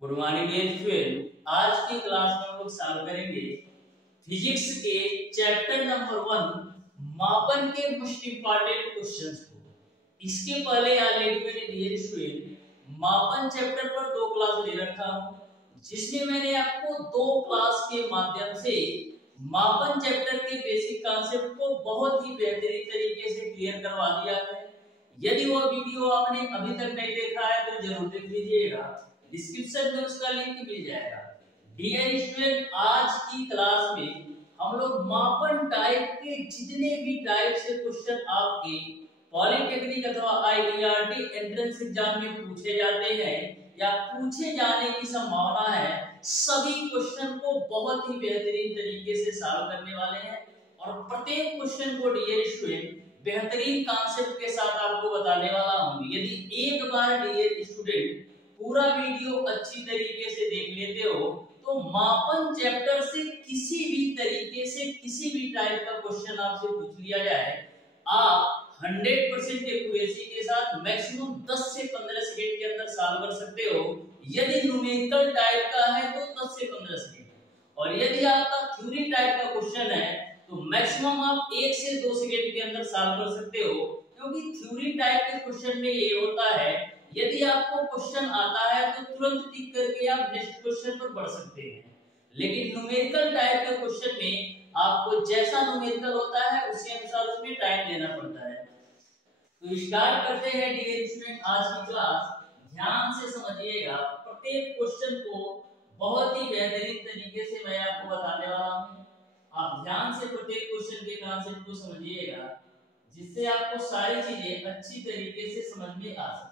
Good morning dear student. आज की class में हम लोग सॉल्व करेंगे फिजिक्स के चैप्टर नंबर 1 मापन के मोस्ट इंपॉर्टेंट क्वेश्चंस को। इसके पहले ऑलरेडी मैंने डियर स्टूडेंट मापन चैप्टर पर 2 क्लास ले रखा हूं, जिसमें मैंने आपको 2 क्लास के माध्यम से मापन चैप्टर के बेसिक कॉन्सेप्ट को बहुत ही बेहतरीन तरीके से क्लियर करवा दिया है। यदि वो वीडियो आपने अभी तक नहीं देखा है तो जरूर देख लीजिएगा, डिस्क्रिप्शन में उसका लिंक मिल जाएगा। डियर स्टूडेंट, आज की क्लास में हम लोग मापन टाइप के जितने भी टाइप से क्वेश्चन आपके पॉलिटेक्निक अथवा आईआईटी एंट्रेंस एग्जाम में पूछे जाते हैं या पूछे जाने की संभावना है, सभी क्वेश्चन को बहुत ही बेहतरीन तरीके से सॉल्व करने वाले हैं और प्रत्येक क्वेश्चन को डियर स्टूडेंट बेहतरीन कॉन्सेप्ट के साथ आपको बताने वाला हूं। यदि एक बार डियर स्टूडेंट पूरा वीडियो अच्छी तरीके से देख लेते हो तो मापन चैप्टर से किसी भी तरीके से किसी भी टाइप का क्वेश्चन आपसे पूछ लिया जाए, आप 100% एक्यूरेसी के साथ मैक्सिमम 10 से 15 सेकंड के अंदर सॉल्व कर सकते हो। यदि न्यूमेरिकल टाइप का है तो 10 से 15 सेकंड, और यदि आपका थ्योरी टाइप का क्वेश्चन है तो मैक्सिमम आप 1 से 2 सेकंड के अंदर सॉल्व कर सकते हो। क्योंकि थ्योरी टाइप के क्वेश्चन में ये होता है, यदि आपको क्वेश्चन आता है तो तुरंत टिक करके आप नेक्स्ट क्वेश्चन पर बढ़ सकते हैं, लेकिन न्यूमेरिकल टाइप के क्वेश्चन में आपको जैसा न्यूमेरिकल होता है उसी अनुसार उसमें टाइम देना पड़ता है। तो स्टार्ट करते हैं डियर स्टूडेंट आज की क्लास। ध्यान से समझिएगा, प्रत्येक क्वेश्चन को बहुत ही बेहतरीन तरीके से मैं आपको बताने वाला हूं। आप ध्यान से प्रत्येक क्वेश्चन के कॉन्सेप्ट को समझिएगा, जिससे आपको सारी चीजें अच्छी तरीके से समझ में आ सके।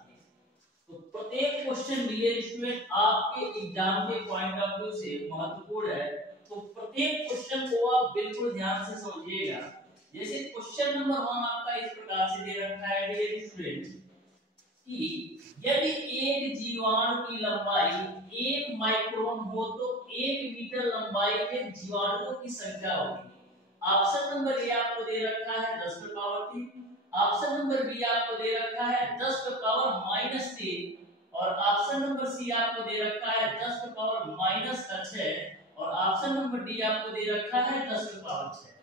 तो प्रत्येक क्वेश्चन डियर स्टूडेंट आपके एग्जाम के पॉइंट ऑफ व्यू से महत्वपूर्ण है, तो प्रत्येक क्वेश्चन को आप बिल्कुल ध्यान से समझिएगा। जैसे क्वेश्चन नंबर 1 आपका इस प्रकार से दे रखा है डियर स्टूडेंट कि यदि एक जीवाणु की लंबाई 1 माइक्रोन हो तो 1 मीटर लंबाई के जीवाणुओं की संख्या होगी। ऑप्शन नंबर ए आपको दे रखा है 10 पे पावर 3, ऑप्शन नंबर बी आपको दे रखा है 10 पे पावर -3, और ऑप्शन नंबर सी आपको दे रखा है 10 पे पावर -6, और ऑप्शन नंबर डी आपको दे रखा है 10 पे पावर 6।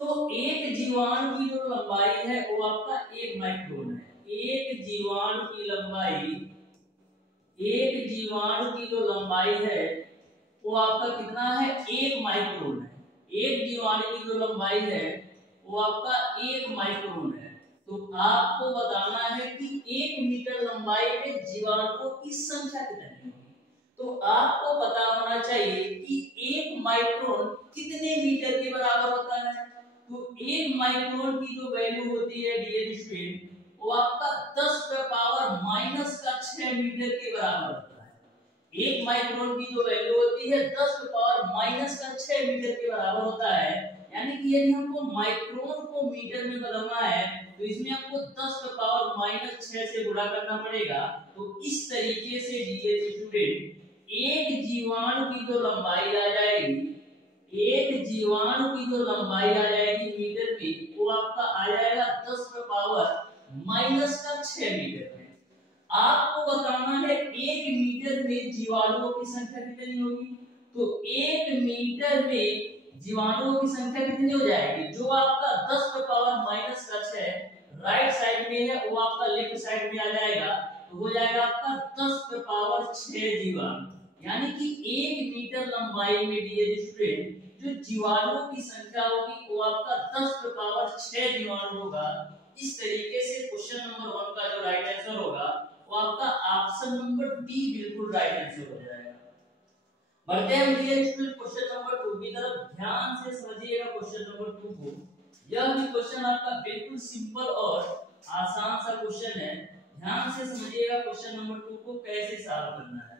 तो एक जीवाणु की जो लंबाई है वो आपका 1 माइक्रोन है। एक जीवाणु की जो लंबाई है वो आपका कितना है, 1 माइक्रोन है। एक जीवाणु की जो लंबाई है वो आपका 1 माइक्रोन है। तो आपको बताना है कि 1 मीटर लंबाई में जीवाणुओं की संख्या कितनी होगी। तो आपको पता होना चाहिए कि 1 माइक्रोन कितने मीटर के बराबर होता है। तो 1 माइक्रोन की जो वैल्यू होती है डियर स्टूडेंट वो आपका 10 पे पावर -6 मीटर के बराबर होता है। 1 माइक्रोन की जो वैल्यू होती है 10 पे पावर -6 मीटर के बराबर होता है। यानी कि यदि हमको माइक्रोन को मीटर में बदलना है तो इसमें आपको 10 पे पावर -6 से गुणा करना पड़ेगा। तो इस तरीके से डियर स्टूडेंट एक जीवाणु की जो लंबाई आ जाएगी, मीटर में, वो आपका आ जाएगा 10 पे पावर -6 मीटर में। आपको बताना है 1 मीटर में जीवाणुओं की संख्या कितनी होगी। तो 1 मीटर में जीवाणुओं की संख्या कितनी हो जाएगी, जो आपका 10 पे पावर -6 राइट साइड में है वो आपका लेफ्ट साइड में आ जाएगा। तो हो जाएगा आपका 10 पे पावर 6 जीवाणु। यानी कि 1 मीटर लंबाई में डियर स्टूडेंट जो जीवाणुओं की संख्या होगी वो आपका 10 पे पावर 6 जीवाणु होगा। इस तरीके से क्वेश्चन नंबर 1 का जो राइट आंसर होगा वो आपका ऑप्शन नंबर डी बिल्कुल राइट आंसर हो जाएगा। बढ़ते हैं डियर स्टूडेंट क्वेश्चन नंबर 2 की तरफ। ध्यान से समझिएगा क्वेश्चन नंबर 2 को। यह भी क्वेश्चन आपका बिल्कुल सिंपल और आसान सा क्वेश्चन है। ध्यान से समझिएगा क्वेश्चन नंबर 2 को कैसे सॉल्व करना है।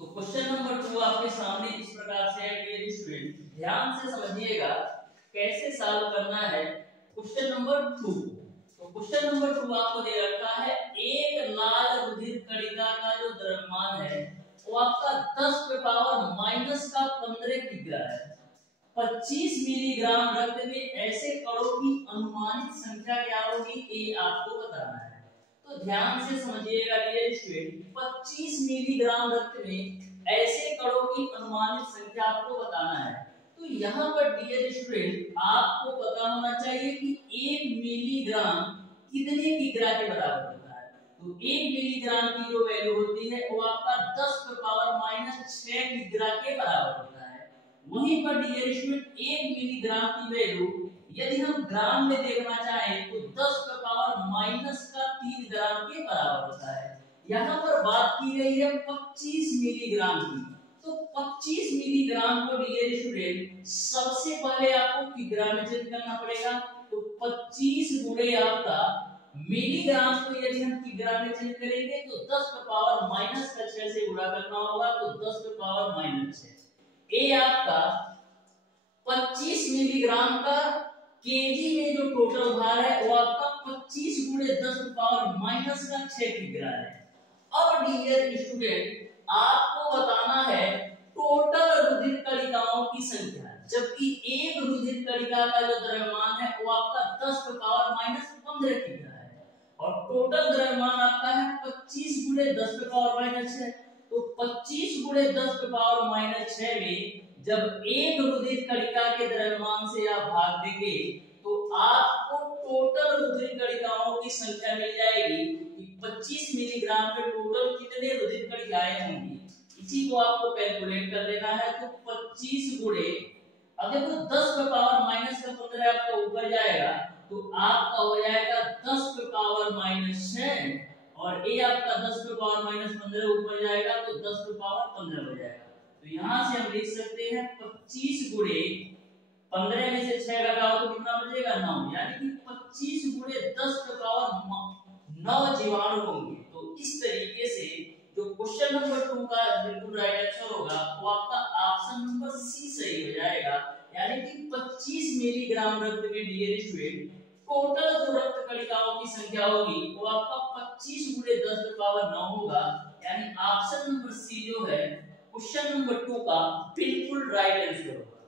तो क्वेश्चन नंबर 2 आपके सामने इस प्रकार से है डियर स्टूडेंट, ध्यान से समझिएगा कैसे सॉल्व करना है क्वेश्चन नंबर 2। तो क्वेश्चन नंबर 2 आपको दे रखा है एक लाल रुधिर कणिका का जो द्रव्यमान है वो आपका 10 पे पावर -15 किग्रा है। 25 मिलीग्राम रक्त में ऐसे कणों की अनुमानित संख्या क्या होगी, ये आपको बताना है। तो ध्यान से समझिएगा डियर स्टूडेंट, 25 मिलीग्राम रक्त में ऐसे कणों की अनुमानित संख्या आपको बताना है। तो यहाँ पर डियर स्टूडेंट आपको पता होना चाहिए कि 1 मिलीग्राम कितने किग्रा के बराबर होता है। तो 1 मिलीग्राम की जो वैल्यू होती है वो आपका 10⁻⁻6 किग्रा के बराबर होता है। वहीं पर डियर स्टूडेंट 1 मिलीग्राम की वैल्यू यदि हम ग्राम में देखना चाहें तो 10⁻³ ग्राम के बराबर होता है। यहाँ पर बात की गई है 25 मिलीग्राम की। तो 25 मिलीग्राम को डियर स्टूडेंट सबसे पहले आपको किग्रा में चेंज करना पड़ेगा। तो 25 गुणे आपका मिलीग्राम को यदि हम किग्रा में चेंज करेंगे तो 10⁻⁻6 से गुणा करना होगा, तो 10⁻⁻6। ये आपका 25 मिलीग्राम का केजी में जो टोटल भार है वो आपका 25 गुणे 10⁻⁻6 किग्रा है। अब डियर स्टूडेंट आपको बताना है टोटल रुधिर कणिकाओं की संख्या, जबकि एक रुधिर कणिका का जो द्रव्यमान है वो आपका 10⁻⁻15 किग्रा है और टोटल द्रव्यमान आपका है 25 गुणे 10⁻⁻6। तो 25 गुणे 10⁻⁻6 में जब एक रुधिर कणिका के द्रव्यमान से आप भाग देंगे तो आपको टोटल रुधिर कणिकाओं की संख्या मिल जाएगी कि 25 मिलीग्राम में टोटल कितने रुधिर कणिकाएं होंगी। इसी को आपको कैलकुलेट कर लेना है। तो 25 गुणे, अब देखो 10⁻⁻15 आपका ऊपर जाएगा तो आपका हो जाएगा 10⁻⁻6 और ये आपका 10⁻⁻15 ऊपर जाएगा तो 10⁻15 हो जाएगा। तो यहाँ से हम लिख सकते हैं 25 गुणे 15 में से 6 घटाओ तो कितना बचेगा 9, यानी कि 25 गुणे 10⁻9 जीवाणु होंगे। तो इस तरीके से जो क्वेश्चन नंबर 2 का बिल्कुल राइट आंसर होगा वो आपका ऑप्शन नंबर सी सही हो जाएगा, यानी कि 25 मिलीग्राम रक्त में डियर स्टूडेंट टोटल जो रक्त कणिकाओं की संख्या होगी वो आपका 25 गुणे 10⁻9 होगा, यानी ऑप्शन नंबर सी जो है क्वेश्चन नंबर 2 का बिल्कुल राइट आंसर होगा।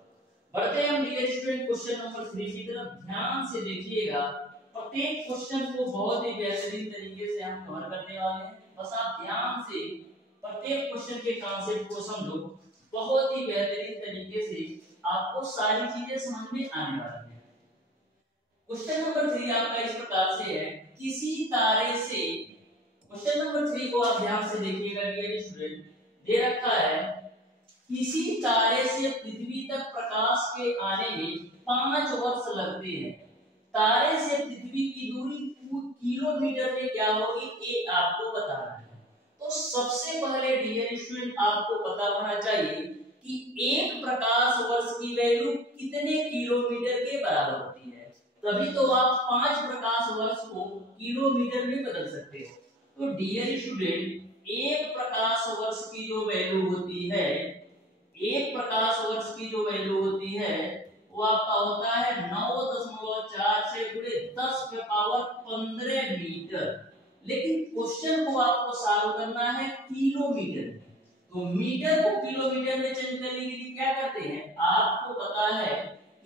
बढ़ते हैं हम डियर स्टूडेंट क्वेश्चन नंबर 3 की तरफ। ध्यान से देखिएगा, प्रत्येक क्वेश्चन को बहुत ही बेहतरीन तरीके से हम कवर करने वाले हैं। बस आप ध्यान से प्रत्येक क्वेश्चन के कॉन्सेप्ट को समझो, बहुत ही बेहतरीन तरीके से आपको सारी चीजें समझ में आने वाली है। क्वेश्चन नंबर 3 आपका इस प्रकार से है, किसी तारे से, क्वेश्चन नंबर 3 को आप ध्यान से देखिएगा डियर स्टूडेंट, दे रखा है किसी तारे से पृथ्वी तक प्रकाश के आने में 5 वर्ष लगते हैं। तारे से पृथ्वी की दूरी किलोमीटर में क्या होगी ये आपको बताना है। तो सबसे पहले डियर स्टूडेंट आपको पता होना चाहिए कि एक प्रकाश वर्ष की वैल्यू कितने किलोमीटर के बराबर होती है, तभी तो आप 5 प्रकाश वर्ष को किलोमीटर में बदल सकते हो। तो डियर स्टूडेंट एक प्रकाश वर्ष की जो वैल्यू होती है, एक प्रकाश वर्ष की जो वैल्यू होती है वो आपका होता है 9.46 गुणे 10⁻15 मीटर। लेकिन क्वेश्चन को आपको सॉल्व करना है किलोमीटर, तो मीटर को किलोमीटर में चेंज करने के लिए क्या करते हैं, आपको पता है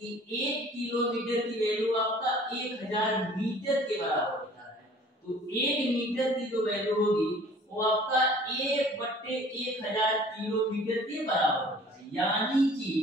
कि 1 किलोमीटर की वैल्यू आपका 1000 मीटर के बराबर होता है। तो 1 मीटर की जो वैल्यू होगी वो आपका 1/1000 किलोमीटर के बराबर होगा। यानी कि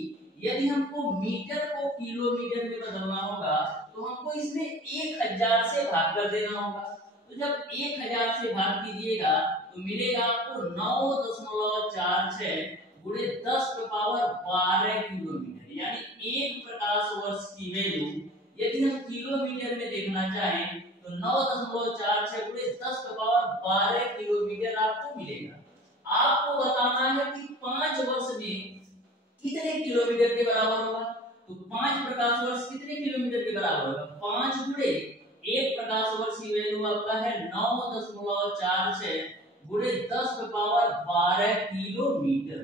यदि हमको मीटर को किलोमीटर में बदलना होगा तो हमको इसमें 1000 से भाग कर देना होगा। तो जब 1000 से भाग कीजिएगा तो मिलेगा आपको 9.46 गुणे 10⁻12 किलोमीटर, यानी एक प्रकाश वर्ष की वैल्यू यदि हम किलोमीटर में देखना चाहें तो 9.46 गुणे 10⁻12 किलोमीटर आपको मिलेगा। आपको बताना है कि 5 वर्ष में कितने किलोमीटर के बराबर होगा। तो 5 प्रकाश वर्ष कितने किलोमीटर के बराबर होगा, 5 गुणे एक प्रकाश वर्ष की वैल्यू आपका है 9.46 गुणे 10⁻12 किलोमीटर।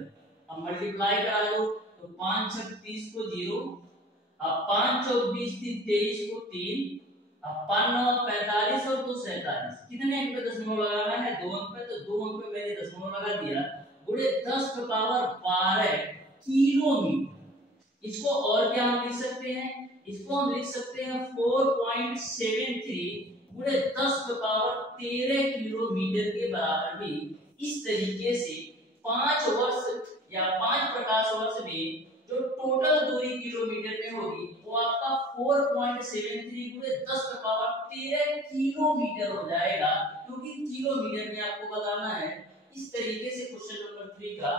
अब मल्टीप्लाई करा दो तो 5 × 30 को 0, अब 5 × 20 23 को 3, अब 5 9 45 और 2 47, कितने अंक पे दशमलव लगाना है, 2 अंक पे, तो 2 अंक पे मैंने दशमलव लगा दिया, गुणे 10⁻12 किलोमीटर। इसको और क्या हम लिख सकते हैं, इसको हम लिख सकते हैं 4.73 गुणे 10⁻13 किलोमीटर के बराबर भी। इस तरीके से 5 वर्ष या 5 प्रकाश वर्ष में जो टोटल दूरी किलोमीटर में होगी वो आपका 4.73 गुणे 10⁻13 किलोमीटर हो जाएगा, क्योंकि किलोमीटर में आपको बताना है। इस तरीके से क्वेश्चन नंबर 3 का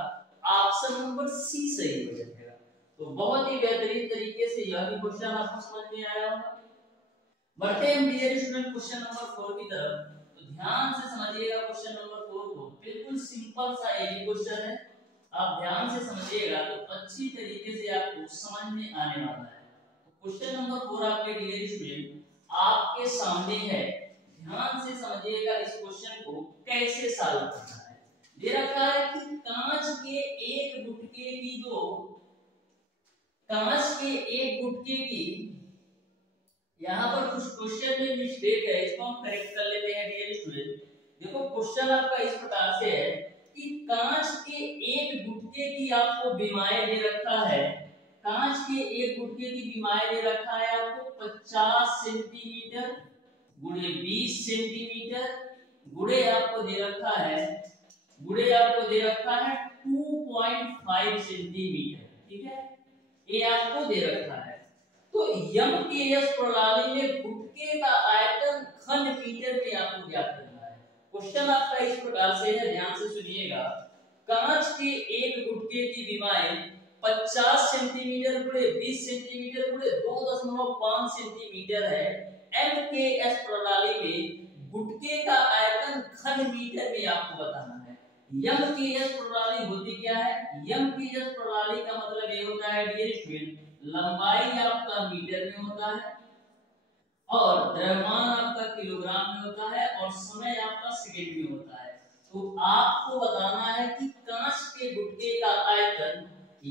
ऑप्शन नंबर सी सही हो जाएगा। तो बहुत ही बेहतरीन तरीके से यह भी क्वेश्चन आपको समझ में आया होगा। बढ़ते हैं डियर स्टूडेंट क्वेश्चन नंबर 4 की तरफ। तो ध्यान से समझिएगा क्वेश्चन नंबर 4 को, बिल्कुल सिंपल सा एक क्वेश्चन है, आप ध्यान से समझिएगा तो अच्छी तरीके से आपको समझ में आने वाला है। तो क्वेश्चन नंबर 4 आपके डियर स्टूडेंट आपके सामने है, ध्यान से समझिएगा इस क्वेश्चन को कैसे सॉल्व करना है। दे रखा है कि कांच के एक गुटके की यहाँ पर कुछ क्वेश्चन में मिस्टेक है, इसको हम करेक्ट कर लेते हैं डियर स्टूडेंट। देखो क्वेश्चन आपका इस प्रकार से है कि कांच के एक गुटके की आपको विमाएं दे रखा है, कांच के एक गुटके की विमाएं दे रखा है आपको 50 सेंटीमीटर गुणे 20 सेंटीमीटर गुणे आपको दे रखा है 2.5 सेंटीमीटर, ठीक है, ये आपको दे रखा है। तो एमकेएस प्रणाली में गुटके का आयतन घन मीटर में आपको ज्ञात करना है। क्वेश्चन आपका इस प्रकार से है, ध्यान से सुनिएगा। कांच के एक गुटके की विमाएं 50 सेंटीमीटर गुणे 20 सेंटीमीटर गुणे 2.5 सेंटीमीटर है। एमकेएस प्रणाली में गुटके का आयतन घन मीटर में आपको बताना है। एमकेएस प्रणाली होती क्या है? एमकेएस प्रणाली का मतलब ये होता है डियर स्टूडेंट, लंबाई आपका मीटर में होता है और द्रव्यमान आपका किलोग्राम में होता है और समय आपका सेकंड में होता है। तो आपको बताना है कि कांच के गुटके का आयतन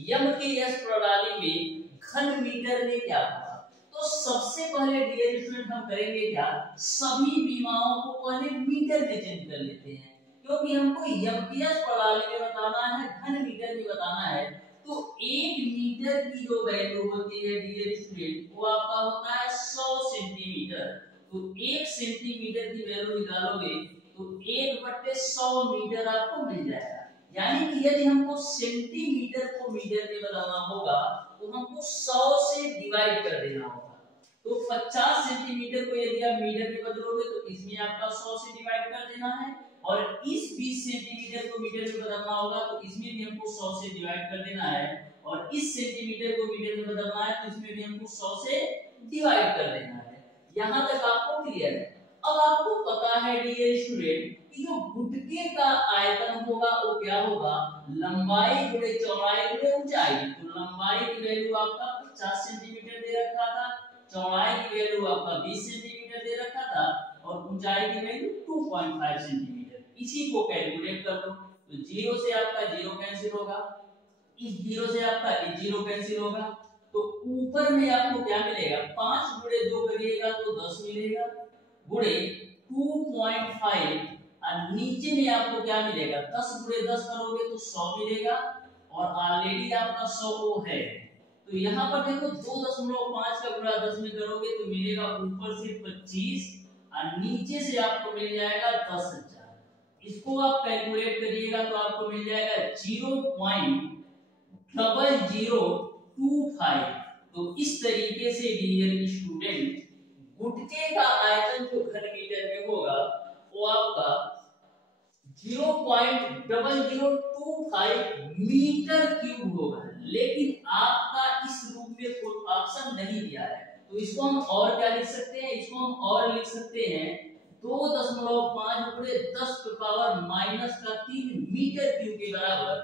एमकेएस प्रणाली में घन मीटर में क्या होगा। तो सबसे पहले डियर स्टूडेंट हम करेंगे क्या, सभी विमाओं को पहले मीटर में चेंज कर लेते हैं, क्योंकि हमको एमकेएस प्रणाली में बताना है, घन मीटर में बताना है। तो 1 मीटर की जो वैल्यू होती है डियर स्टूडेंट वो आपका होता है 100 सेंटीमीटर। तो 1 सेंटीमीटर की वैल्यू निकालोगे तो 1/100 मीटर आपको मिल जाएगा। यानी कि यदि हमको सेंटीमीटर को मीटर में बताना होगा तो हमको 100 से डिवाइड कर देना होगा। तो 50 सेंटीमीटर को यदि आप मीटर में बदलोगे तो इसमें आपका 100 से डिवाइड कर देना है, और इस 20 सेंटीमीटर को मीटर में बदलना होगा तो इसमें भी हमको 100 से डिवाइड कर देना है, और इस सेंटीमीटर को मीटर में बदलना है तो इसमें भी हमको 100 से डिवाइड कर देना है। यहां तक आपको क्लियर है। अब आपको पता है डियर स्टूडेंट कि जो गुटके का आयतन होगा वो क्या होगा, लंबाई गुणे चौड़ाई गुणे ऊंचाई। तो लंबाई की वैल्यू आपका 50 सेंटीमीटर दे रखा था, चौड़ाई की वैल्यू आपका 20 सेंटीमीटर दे रखा था और ऊंचाई की वैल्यू 2.5 सेंटीमीटर। इसी को कैलकुलेट कर लो। तो 0 से आपका 0 कैंसिल होगा, इस 0 से आपका इस 0 कैंसिल होगा, तो ऊपर में आपको क्या मिलेगा, 5 गुणे 2 करिएगा तो 10 मिलेगा गुणे 2.5, और नीचे में आपको क्या मिलेगा, 10 गुणे 10 करोगे तो 100 मिलेगा, और ऑलरेडी आपका 100 वो है। तो यहाँ पर देखो 2.5 का गुणा 10 में करोगे तो मिलेगा ऊपर से 25 और नीचे से आपको मिल जाएगा 10,000। इसको आप कैलकुलेट करिएगा तो आपको मिल जाएगा 0.0025। तो इस तरीके से डियर स्टूडेंट गुटके का आयतन जो घन मीटर में होगा वो आपका 0.0025 मीटर क्यूब होगा। लेकिन आपका इस रूप में कोई ऑप्शन नहीं दिया है, तो इसको हम और क्या लिख सकते हैं, इसको हम और लिख सकते हैं 2.5 गुणे 10⁻³ मीटर क्यूब के बराबर।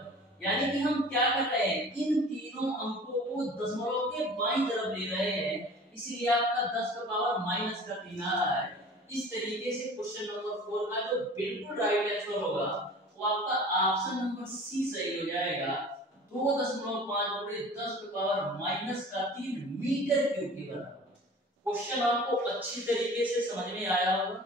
यानी कि हम क्या कर रहे हैं, इन तीनों अंकों को दशमलव के बाईं तरफ ले रहे हैं, इसलिए आपका 10⁻³ आ रहा है। इस तरीके से क्वेश्चन नंबर 4 का जो बिल्कुल राइट आंसर होगा वो आपका ऑप्शन नंबर सी सही हो जाएगा, 2.5 गुणे 10⁻³ मीटर क्यूब के बराबर। क्वेश्चन आपको अच्छी तरीके से समझ में आया होगा।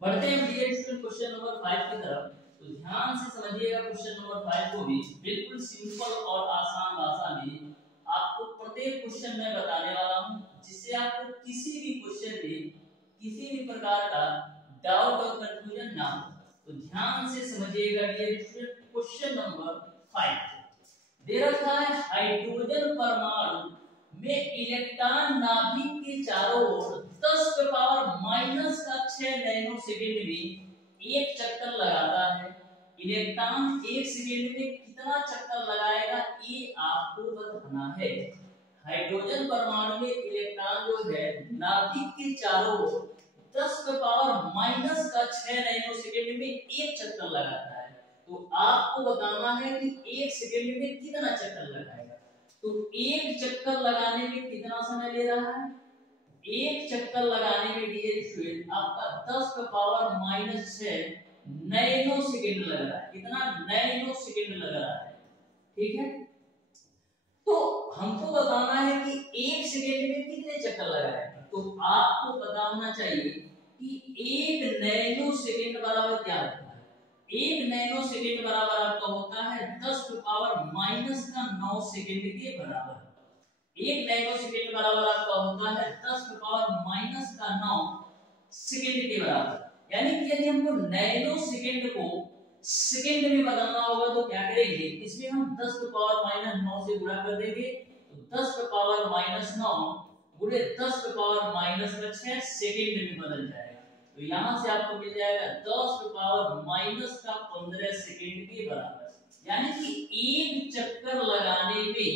बढ़ते हैं डियर स्टूडेंट क्वेश्चन नंबर 5 की तरफ। तो ध्यान से समझिएगा क्वेश्चन नंबर 5 को भी, बिल्कुल सिंपल और आसान भाषा में आपको प्रत्येक क्वेश्चन में बताने वाला हूं, जिससे आपको किसी भी क्वेश्चन में किसी भी प्रकार का डाउट और कंफ्यूजन ना हो। तो ध्यान से समझिएगा डियर स्टूडेंट, क्वेश्चन नंबर 5 दे रखा है हाइड्रोजन परमाणु में इलेक्ट्रॉन नाभिक के चारों ओर 10⁻⁻⁶ नैनो सेकंड में एक चक्कर लगाता है। इलेक्ट्रॉन एक सेकंड में कितना चक्कर लगाएगा ये आपको बताना है। हाइड्रोजन परमाणु में इलेक्ट्रॉन जो है नाभिक के चारों ओर 10⁻⁻⁶ नैनो सेकंड में एक चक्कर लगाता है। तो आपको बताना है कि एक सेकंड में कितना चक्कर लगाएगा। तो एक चक्कर लगाने में कितना समय ले रहा है? एक चक्कर लगाने में डियर स्टूडेंट आपका 10⁻⁻⁶ नैनो सेकंड लग रहा है। कितना? नैनो सेकंड लग रहा है। ठीक है, तो हमको बताना है कि एक सेकंड में कितने चक्कर लगाएगा। तो आपको पता होना चाहिए कि एक नैनो सेकंड बराबर क्या होता है। एक नैनो सेकंड बराबर आपका होता है 10⁻⁹ सेकंड के बराबर। एक नैनो सेकंड बराबर आपका होता है 10⁻⁹ सेकंड के बराबर। यानी कि यदि हमको नैनो सेकंड को सेकंड में बदलना होगा तो क्या करेंगे, इसमें हम 10⁻⁹ से गुणा कर देंगे। तो 10⁻⁹ गुणे 10⁻⁻⁶ सेकंड में बदल जाएगा। तो यहां से आपको मिल जाएगा 10⁻⁻⁻⁵ सेकंड के बराबर। यानी कि एक चक्कर लगाने में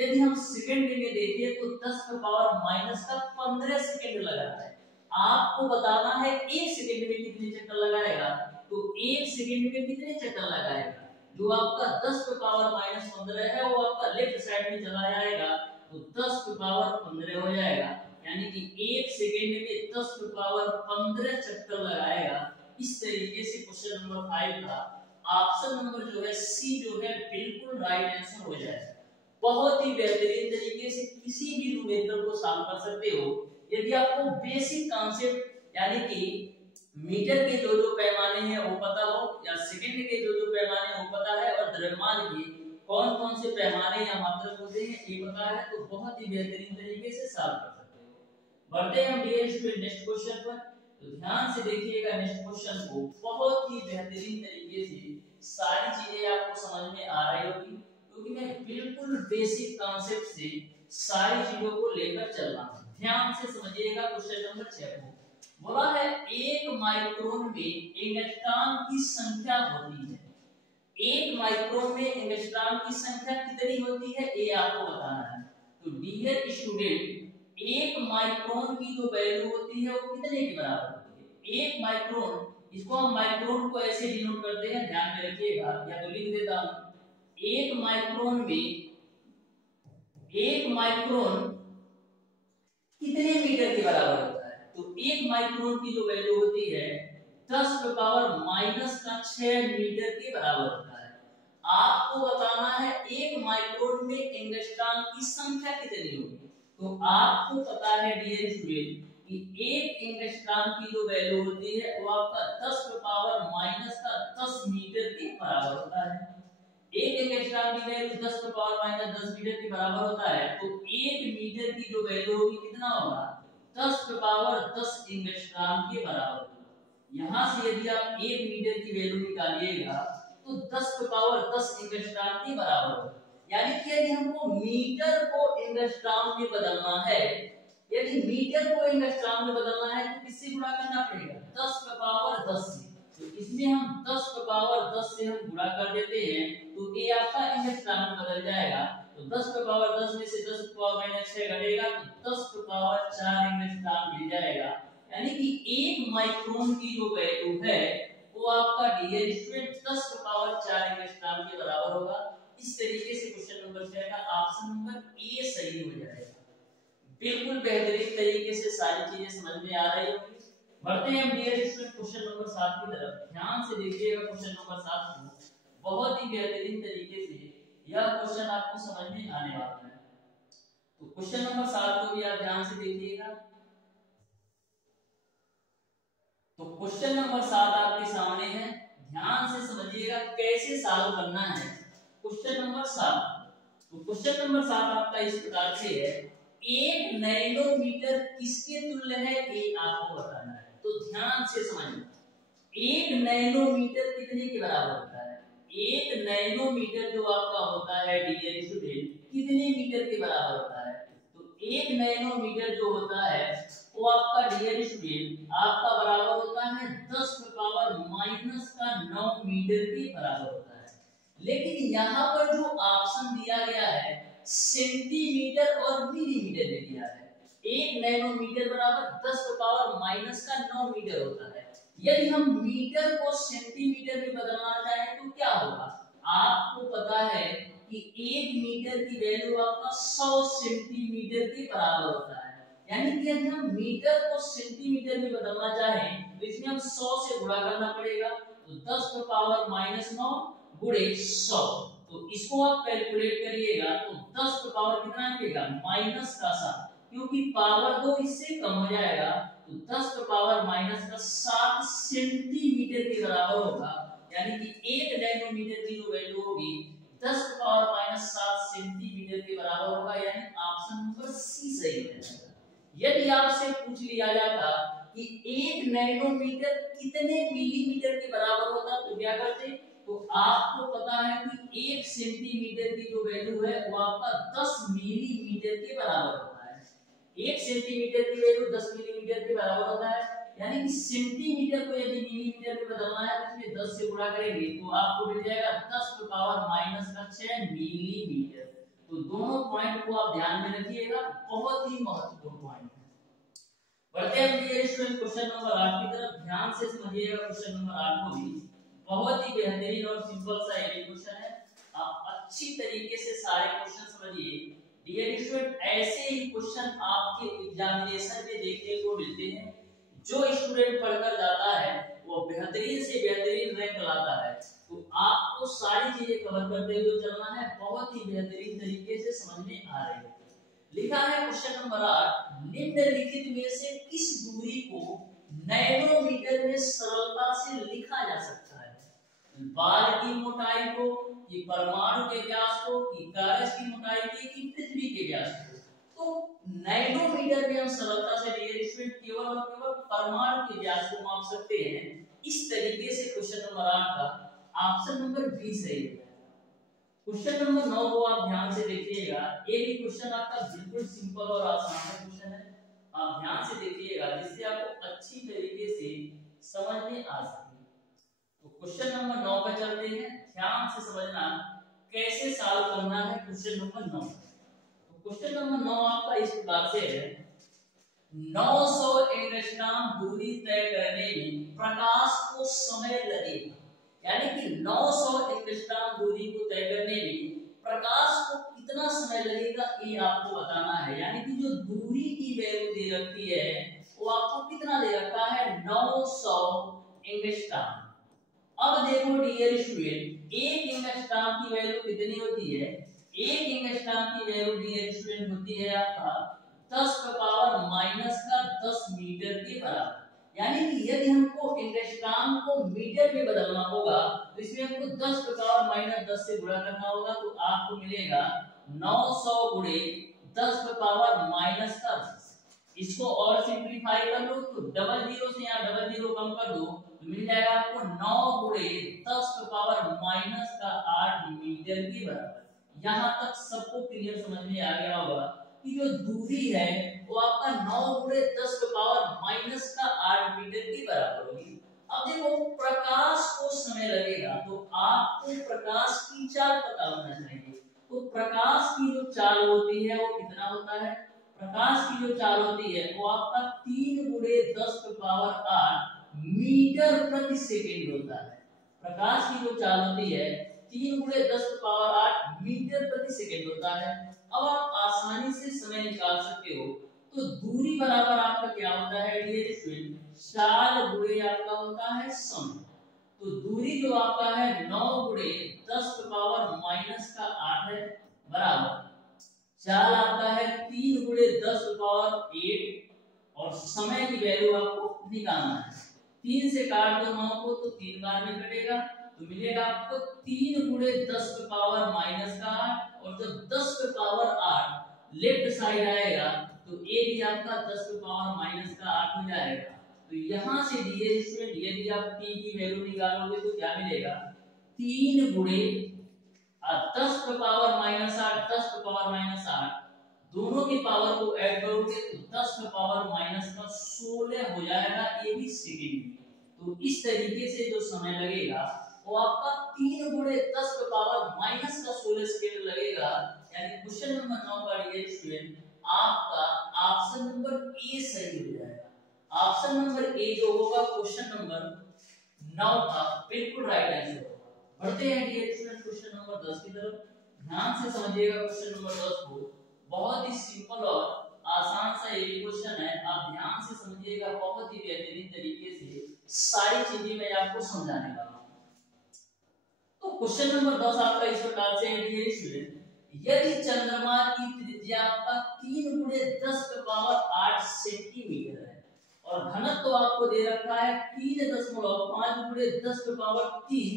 यदि हम सेकंड में देखें तो 10⁻⁻⁻⁵ सेकंड लगाता है। आपको बताना है एक सेकंड में कितने चक्कर लगाएगा। तो एक सेकंड में कितने चक्कर लगाएगा, जो आपका 10⁻⁻15 है वो आपका लेफ्ट साइड में चला जाएगा। तो 10⁻15 हो जाएगा। यानी कि एक सेकंड में 10⁻15 चक्कर लगाएगा। इस तरीके से क्वेश्चन नंबर 5 का ऑप्शन नंबर जो है सी जो है बिल्कुल राइट आंसर हो जाएगा। बहुत ही बेहतरीन तरीके से किसी भी न्यूमेरिकल को सॉल्व कर सकते हो यदि आपको बेसिक कॉन्सेप्ट यानी कि मीटर के जो पैमाने हैं वो पता हो, या सेकंड के जो पैमाने हैं वो पता है, और द्रव्यमान के कौन कौन से पैमाने या मात्रक होते हैं ये पता है, तो बहुत ही बेहतरीन तरीके से सॉल्व कर सकते हो। बढ़ते हैं हम डियर स्टूडेंट नेक्स्ट क्वेश्चन पर। तो ध्यान से देखिएगा नेक्स्ट क्वेश्चन को, बहुत ही बेहतरीन तरीके से सारी चीजें आपको समझ में आ रही होगी, क्योंकि मैं बिल्कुल बेसिक कॉन्सेप्ट से सारी चीजों को लेकर चल रहा हूं। ध्यान से समझिएगा क्वेश्चन नंबर 6 को बोला है 1 माइक्रोन में एंगस्ट्रॉम की संख्या होती है। 1 माइक्रोन में एंगस्ट्रॉम की संख्या कितनी होती है ये आपको बताना है। तो डियर स्टूडेंट 1 माइक्रोन की जो वैल्यू होती है वो कितने के बराबर होती है? 1 माइक्रोन, इसको हम माइक्रोन को ऐसे डिनोट करते हैं, ध्यान में रखिएगा, या तो लिख देता हूं 1 माइक्रोन में 1 माइक्रोन कितने मीटर के बराबर होता है? तो 1 माइक्रोन की जो वैल्यू होती है 10⁻⁻⁶ मीटर के बराबर होता है। आपको बताना है 1 माइक्रोन में एंगस्ट्रॉम की संख्या कितनी होगी। तो आपको पता है डियर स्टूडेंट कि 1 एंगस्ट्रॉम की जो वैल्यू होती है वो आपका 10⁻⁻10 मीटर के बराबर होता है। 1 एंगस्ट्रॉम की वैल्यू 10⁻⁻10 मीटर के बराबर होता है। तो 1 मीटर की जो वैल्यू होगी कितना होगा? 10⁻10 एंगस्ट्रॉम के बराबर होगा। यहां से यदि आप 1 मीटर की वैल्यू निकालिएगा तो 10⁻10 एंगस्ट्रॉम के बराबर होगा। यानी कि यदि हमको मीटर को एंगस्ट्रॉम में बदलना है, यदि मीटर को एंगस्ट्रॉम में बदलना है तो किससे गुणा करना पड़ेगा? 10⁻10 से। तो इसमें हम 10⁻10 से हम गुणा कर देते हैं तो ये आपका एंगस्ट्रॉम में बदल जाएगा। तो 10⁻10 में से 10⁻6 घटेगा तो 10⁻4 एंगस्ट्रॉम मिल जाएगा। यानी कि 1 माइक्रोन की जो वैल्यू है वो आपका डियर स्टूडेंट 10⁻4 एंगस्ट्रॉम के बराबर होगा। इस तरीके से क्वेश्चन नंबर 6 का ऑप्शन नंबर ए सही हो जाएगा। बिल्कुल बेहतरीन तरीके से सारी चीजें समझ में आ रही होगी। बढ़ते हैं डियर स्टूडेंट क्वेश्चन नंबर 7 की तरफ। ध्यान से देखिएगा क्वेश्चन नंबर 7 को, बहुत ही बेहतरीन तरीके से यह क्वेश्चन आपको समझ में आने वाला है। तो क्वेश्चन नंबर 7 को भी आप ध्यान से देखिएगा। तो क्वेश्चन नंबर 7 आपके सामने है, ध्यान से समझिएगा कैसे सॉल्व करना है क्वेश्चन नंबर 7। तो क्वेश्चन नंबर 7 आपका इस प्रकार से है, 1 नैनोमीटर किसके तुल्य है ये आपको बताना है। तो ध्यान से समझना, 1 नैनोमीटर कितने के बराबर होता है? 1 नैनोमीटर जो आपका होता है डियर स्टूडेंट, कितने मीटर के बराबर होता है? तो 1 नैनोमीटर जो होता है वो आपका डियर स्टूडेंट आपका बराबर होता है 10 की पावर माइनस का 9 मीटर के बराबर होता है। लेकिन यहाँ पर जो ऑप्शन दिया गया है सेंटीमीटर और मिलीमीटर में दिया है। 1 नैनोमीटर बराबर 10 की पावर माइनस का 9 मीटर होता है। यदि हम मीटर को सेंटीमीटर में बदलना चाहें तो क्या होगा? आपको पता है कि 1 मीटर की वैल्यू आपका 100 सेंटीमीटर के बराबर होता है। यानी कि यदि हम मीटर को सेंटीमीटर में बदलना चाहें तो इसमें हम 100 से गुणा करना पड़ेगा, तो 10 की पावर माइनस 9 गुणे 100, तो इसको आप कैलकुलेट करिएगा तो 10 की पावर कितना मिलेगा? माइनस का 7, क्योंकि पावर 2 इससे कम हो जाएगा, तो 10 की पावर माइनस का 7 सेंटीमीटर के बराबर होगा। यानी कि 1 नैनोमीटर की जो वैल्यू होगी 10 की पावर माइनस 7 सेंटीमीटर के बराबर होगा। यानी ऑप्शन नंबर सी सही हो जाएगा। यदि आपसे पूछ लिया जाता कि 1 नैनोमीटर कितने मिलीमीटर के बराबर होता तो क्या करते? तो आपको पता है कि 1 सेंटीमीटर की जो वैल्यू है वो आपका 10 मिलीमीटर के बराबर होता है। 1 सेंटीमीटर की वैल्यू 10 मिलीमीटर के बराबर होता है। यानी कि सेंटीमीटर को यदि मिलीमीटर में बदलना है तो इसमें 10 से गुणा करेंगे तो आपको मिल जाएगा 10 की पावर माइनस का 6 मिलीमीटर। तो दोनों पॉइंट को आप ध्यान में रखिएगा, बहुत ही महत्वपूर्ण पॉइंट है। बढ़ते हैं डियर स्टूडेंट क्वेश्चन नंबर 8 की तरफ। ध्यान से समझिएगा क्वेश्चन नंबर 8 को भी, बहुत ही बेहतरीन और सिंपल सा ये क्वेश्चन है। आप अच्छी तरीके से सारे क्वेश्चन समझिए डियर स्टूडेंट। ऐसे ही क्वेश्चन आपके एग्जामिनेशन में देखने को मिलते हैं। जो स्टूडेंट पढ़कर जाता है वो बेहतरीन से बेहतरीन रैंक लाता है। तो आपको सारी चीजें कवर करते हुए चलना है, बहुत ही बेहतरीन तरीके से समझ में आ रही है। लिखा है क्वेश्चन नंबर 8, निम्नलिखित में से किस दूरी को नैनोमीटर में सरलता से लिखा जा सकता है? बाल की मोटाई को, कि परमाणु के व्यास को, कि कागज की मोटाई की, कि पृथ्वी के व्यास को? तो नैनोमीटर में हम सरलता से डियर स्टूडेंट केवल और केवल परमाणु के व्यास को माप सकते हैं। इस तरीके से क्वेश्चन नंबर 8 का ऑप्शन नंबर बी सही है। क्वेश्चन नंबर 9 को आप ध्यान से देखिएगा। ये भी क्वेश्चन आपका बिल्कुल सिंपल और आसान क्वेश्चन है। आप ध्यान से देखिएगा जिससे आपको अच्छी तरीके से समझ में आ सके। तो क्वेश्चन नंबर 9 पे चलते हैं। ध्यान से समझना कैसे सॉल्व करना है क्वेश्चन नंबर 9। तो क्वेश्चन नंबर 9 आपका इस प्रकार से है, 900 एंगस्ट्रॉम दूरी तय करने में प्रकाश को समय लगेगा। यानी कि 900 एंगस्ट्रॉम दूरी को तय करने में प्रकाश को कितना समय लगेगा ये आपको बताना है। यानी कि जो दूरी की वैल्यू दे रखी है वो आपको कितना दे रखा है? 900 एंगस्ट्रॉम। अब देखो डियर स्टूडेंट, एक एंगस्ट्रॉम की वैल्यू कितनी होती है? एक एंगस्ट्रॉम की वैल्यू डियर स्टूडेंट होती है आपका 10 की पावर माइनस का 10 मीटर के बराबर। यानी कि यदि हमको एंगस्ट्रॉम को मीटर में बदलना होगा तो इसमें हमको 10 की पावर माइनस 10 से गुणा करना होगा, तो आपको मिलेगा 900 गुणे 10 की पावर माइनस का 10। इसको और सिंपलीफाई कर लो तो डबल जीरो से यहाँ डबल जीरो कम कर दो तो मिल जाएगा आपको 9 गुणे 10 की पावर माइनस का 8 मीटर के बराबर। यहाँ तक सबको क्लियर समझ में आ गया होगा कि जो दूरी है वो आपका 9 गुणे 10 की पावर माइनस का 8 मीटर के बराबर होगी। अब देखो प्रकाश को समय लगेगा तो आपको प्रकाश की चाल पता होना चाहिए। तो प्रकाश की जो चाल होती है वो कितना होता है? प्रकाश की जो चाल होती है वो आपका 3 गुणे 10 की पावर 8 मीटर प्रति सेकंड होता है। प्रकाश की जो चाल होती है 3 गुणे 10 की पावर 8 मीटर प्रति सेकंड होता है। अब आप आसानी से समय निकाल सकते हो। तो दूरी बराबर आपका क्या होता है डियर स्टूडेंट? चाल गुणे आपका होता है समय। तो दूरी जो आपका है 9 गुणे 10 की पावर माइनस का 8 है बराबर चाल आपका है 3 गुणे 10 की पावर 8 और समय की वैल्यू आपको निकालना है। 3 से काट दो 9 को तो 3 बार में कटेगा तो मिलेगा आपको 3 गुणे 10 की पावर माइनस का 8 और जब 10 की पावर 8 लेफ्ट साइड आएगा तो ये भी आपका 10 की पावर माइनस का 8 हो जाएगा। तो यहाँ से डियर स्टूडेंट यदि आप t की वैल्यू निकालोगे तो क्या मिलेगा, 3 गुणे 10 पे पावर माइनस 8, 10 पे पावर माइनस 8 दोनों की पावर को ऐड करोगे तो 10 पे पावर माइनस का 16 हो जाएगा, ये भी सेकंड में। तो इस तरीके से जो समय लगेगा वो आपका 3 गुणे 10 पे पावर माइनस का 16 सेकंड लगेगा। यानी क्वेश्चन नंबर 9 का डियर स्टूडेंट आपका ऑप्शन नंबर ए सही हो जाएगा। ऑप्शन नंबर ए जो होगा क्वेश्चन नंबर 9 का बिल्कुल राइट आंसर होगा। बढ़ते हैं डियर स्टूडेंट क्वेश्चन नंबर 10 की तरफ। ध्यान से समझिएगा क्वेश्चन नंबर 10 को, बहुत ही सिंपल और आसान सा ये क्वेश्चन है। आप ध्यान से समझिएगा, बहुत ही बेहतरीन तरीके से सारी चीजें मैं आपको समझाने वाला हूं। तो क्वेश्चन नंबर 10 आपका इस प्रकार से है डियर स्टूडेंट, यदि चंद्रमा की त्रिज्या आपका 3 गुणे 10 पे पावर 8 सेंटीमीटर है और घनत्व तो आपको दे रखा है 3.5 गुणे 10 पे पावर 3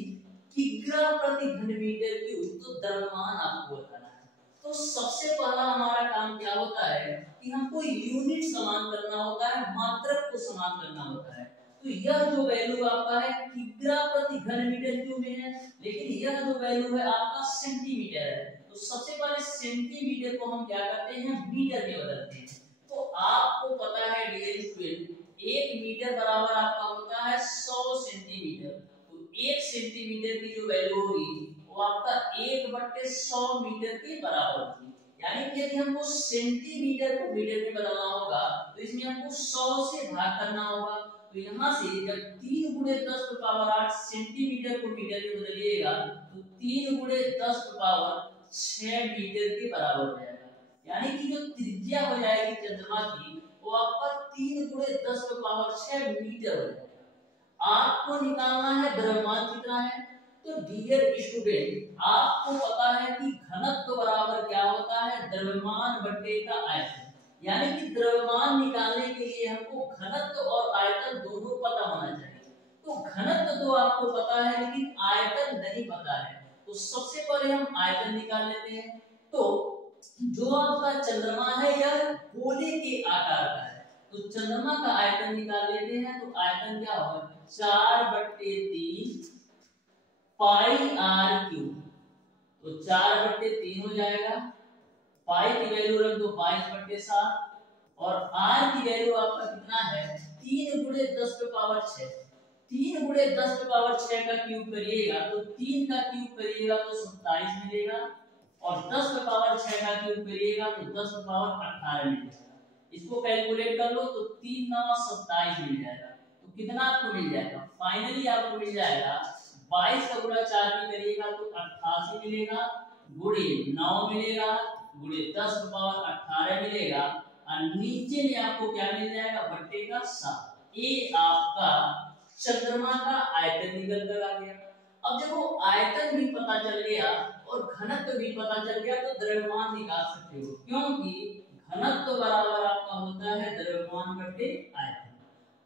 किग्रा प्रति घन मीटर क्यूब, तो द्रव्यमान आपको बताना है। तो सबसे पहला हमारा काम क्या होता है कि हमको यूनिट समान करना होता है, मात्रक को समान करना होता है। तो यह जो वैल्यू आपका है किग्रा प्रति घन मीटर क्यूब में है, लेकिन यह जो वैल्यू है आपका सेंटीमीटर है। तो सबसे पहले सेंटीमीटर को हम क्या करते हैं, मीटर में बदलते हैं। तो आपको पता है डियर स्टूडेंट 1 मीटर बराबर आपका होता है 100 सेंटीमीटर। तो 1 सेंटीमीटर की जो वैल्यू होगी वो आपका 1/100 मीटर के बराबर होगी। यानी कि यदि हमको सेंटीमीटर को मीटर में बदलना होगा तो इसमें हमको 100 से भाग करना होगा। तो यहाँ से जब 3 गुणे 10 पे पावर 8 सेंटीमीटर को मीटर में बदलिएगा तो 3 गुणे 10 पे पावर 6 मीटर के बराबर हो जाएगा। यानी कि जो त्रिज्या हो जाएगी चंद्रमा की वो आपका 3 गुणे 10 पे पावर 6 मीटर हो जाएगा। आपको निकालना है द्रव्यमान कितना है। तो डियर स्टूडेंट आपको पता है कि घनत्व बराबर क्या होता है, द्रव्यमान बटे का आयतन। यानी कि द्रव्यमान निकालने के लिए हमको घनत्व और आयतन दोनों पता होना चाहिए। तो घनत्व तो आपको पता है लेकिन आयतन नहीं पता है। तो सबसे पहले हम आयतन निकाल लेते हैं। तो जो आपका चंद्रमा है यह गोले के आकार का है, तो चंद्रमा का आयतन निकाल लेते हैं। तो आयतन क्या होगा, 4/3 पाई आर क्यूब। तो 4/3 हो जाएगा, पाई की वैल्यू रख दो 22/7 और आर की वैल्यू आपका कितना है 3 गुणे 10 पे पावर 6। 3 गुणे 10 पे पावर 6 का क्यूब करिएगा तो 3 का क्यूब करिएगा तो 27 मिलेगा और 10 पे पावर 6 का क्यूब करिएगा तो 10 पे पावर 18 मिलेगा। इसको कैलकुलेट कर लो तो 3 9 27 मिल जाएगा। तो कितना आपको मिल जाएगा, फाइनली आपको मिल जाएगा 22 का गुणा 4 में करिएगा तो 88 मिलेगा, गुणे 9 मिलेगा, गुणे 10 पे पावर 18 मिलेगा और नीचे में आपको क्या मिल जाएगा, बट्टे का 7। ये आपका चंद्रमा का आयतन निकल कर आ गया। अब देखो आयतन भी पता चल गया और घनत्व भी पता चल गया तो द्रव्यमान निकाल सकते हो, क्योंकि घनत्व बराबर आपका होता है द्रव्यमान बटे आयतन।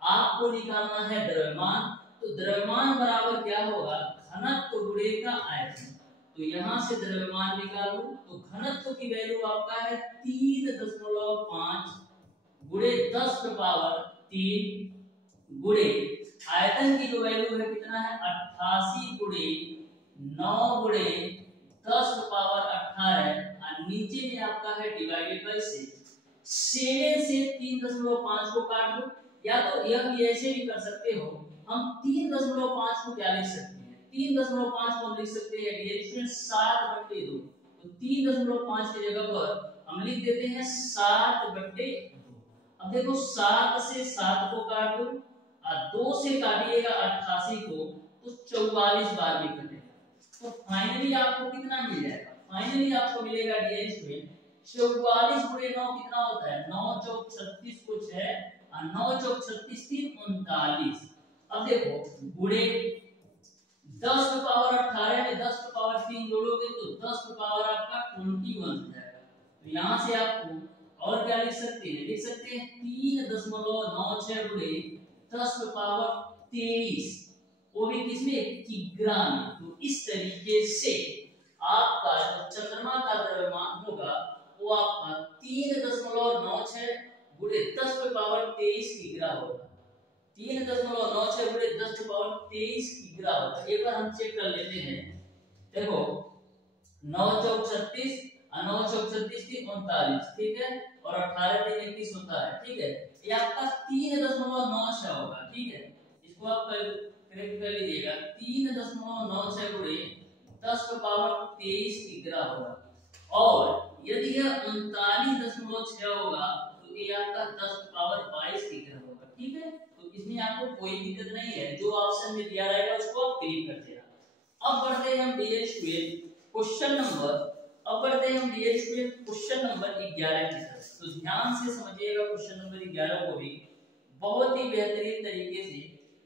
आपको निकालना है द्रव्यमान, तो द्रव्यमान बराबर क्या होगा, घनत्व गुणे का आयतन। तो यहाँ से द्रव्यमान निकालो तो घनत्व की वैल्यू आपका है 3.5 गुणे 10 पे पावर 3 गुणे आयतन की जो वैल्यू है कितना है 88 गुणे 9 गुणे 10 पे पावर 18 और नीचे में आपका है डिवाइडेड बाय 6। 7 से 3.5 को काट दो, या तो यह भी ऐसे भी कर सकते हो, हम 3.5 को क्या लिख सकते हैं, 3.5 को हम लिख सकते हैं डियर स्टूडेंट 7/2। तो 3.5 की जगह पर हम लिख देते हैं 7/2। अब देखो 7 से 7 को काट दो और 2 से काटिएगा 88 को तो 44 बार भी कटेगा। तो फाइनली आपको कितना मिल जाएगा, फाइनली आपको मिलेगा डियर स्टूडेंट 44 गुणे 9 कितना होता है, 9 चौक 36 को 6 और 9 चौक 36 3 39। अब देखो गुणे 10 पे पावर 18 में 10 पे पावर 3 जोड़ोगे तो 10 पे पावर आपका 21 हो जाएगा। तो यहाँ से आपको और क्या लिख सकते हैं, लिख सकते हैं 3.96 गुणे 10 पे पावर 23, वो भी किसमें, किग्रा में। तो इस तरीके से आपका जो चंद्रमा का द्रव्यमान होगा वो आपका 3.96 गुणे 10 पे पावर 23 किग्रा होगा। 3.96 गुणे 10⁻23 किग्रा होता है। एक बार हम चेक कर लेते हैं। देखो 9 चौक 36 और 9 चौक 36 थी 39, ठीक है, और 18 3 21 होता है, ठीक है। ये आपका 3.96 होगा, ठीक है। इसको आप करेक्ट कर लीजिएगा। 3.96 गुणे 10⁻23 किग्रा होगा। और यदि यह 39.6 होगा तो ये आपका 10⁻22 किग्रा होगा, ठीक है। तो इसमें आपको कोई दिक्कत नहीं है, जो ऑप्शन में दिया रहेगा उसको आप क्लिक कर देना। अब बढ़ते हैं हम डियर स्टूडेंट क्वेश्चन नंबर 11 की तरफ। तो ध्यान से समझिएगा क्वेश्चन नंबर 11 को भी, बहुत ही बेहतरीन तरीके से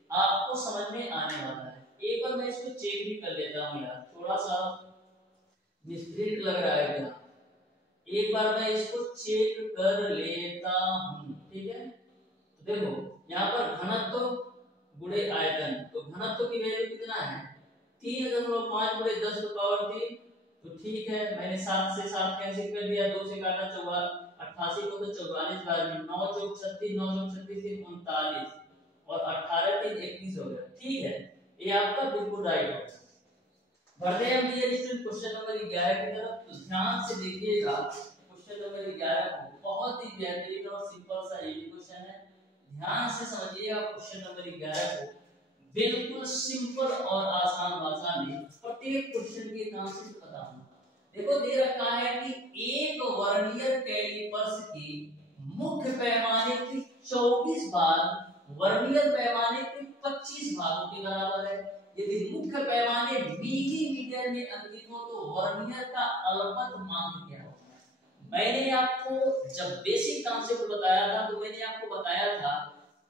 आपको समझ में आने वाला है। एक बार मैं इसको चेक भी कर लेता हूं यार, थोड़ा सा मिस्प्रिंट लग रहा है क्या, एक बार मैं इसको चेक कर लेता हूं, ठीक है। तो देखो यहाँ पर घनत्व गुणे आयतन, तो घनत्व की वैल्यू कितना है 3.5 गुणे 10⁻3, तो ठीक है, मैंने 7 से 7 कैंसिल कर दिया, 2 से काटा 88 को, तो 44 बार में 9 चौक 36 9 चौक 36 39 और 18 3 21 हो गया, ठीक है। ये आपका बिल्कुल राइट है। बढ़ते हैं डियर स्टूडेंट क्वेश्चन नंबर 11 की तरफ। तो ध्यान से देखिएगा क्वेश्चन नंबर 11 को, बहुत ही बेहतरीन और सिंपल सा ये क्वेश्चन है। ध्यान से समझिएगा क्वेश्चन नंबर 11 को, बिल्कुल सिंपल और आसान भाषा में प्रत्येक क्वेश्चन के कॉन्सेप्ट बताऊंगा। देखो दे रखा है कि एक वर्नियर कैलिपर्स की मुख्य पैमाने की 24 भाग वर्नियर पैमाने के 25 भागों के बराबर है। यदि मुख्य पैमाने मिलीमीटर में अंकित हो तो वर्नियर का अलपत मान क्या होगा। मैंने आपको जब बेसिक कॉन्सेप्ट बताया था तो मैंने आपको बताया था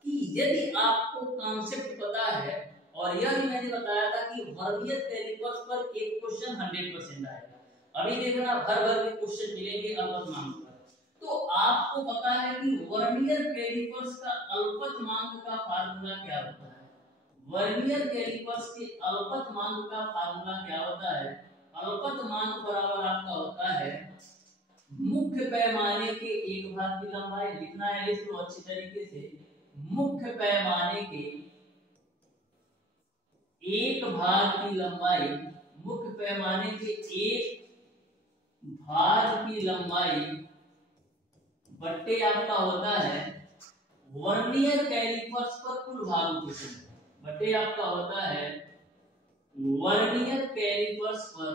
कि यदि आपको कॉन्सेप्ट पता है, और यह भी मैंने बताया था कि वर्नियर कैलिपर्स पर एक क्वेश्चन 100% आएगा। अभी देखना भर भर के क्वेश्चन मिलेंगे अल्पतमांक पर। तो आपको पता है कि वर्नियर कैलिपर्स का अल्पतमांक का फार्मूला क्या होता है। वर्नियर कैलिपर्स के अल्पतमांक का फार्मूला क्या होता है। अल्पतमांक बराबर आपका होता है मुख्य पैमाने के एक भाग की लंबाई। लिखना है, लिख लो अच्छी तरीके से। मुख्य पैमाने के एक भाग की लंबाई, मुख्य पैमाने के एक भाग की लंबाई बट्टे आपका होता है वर्नियर कैलिपर्स पर कुल भागों की संख्या। बट्टे आपका होता है वर्नियर कैलिपर्स पर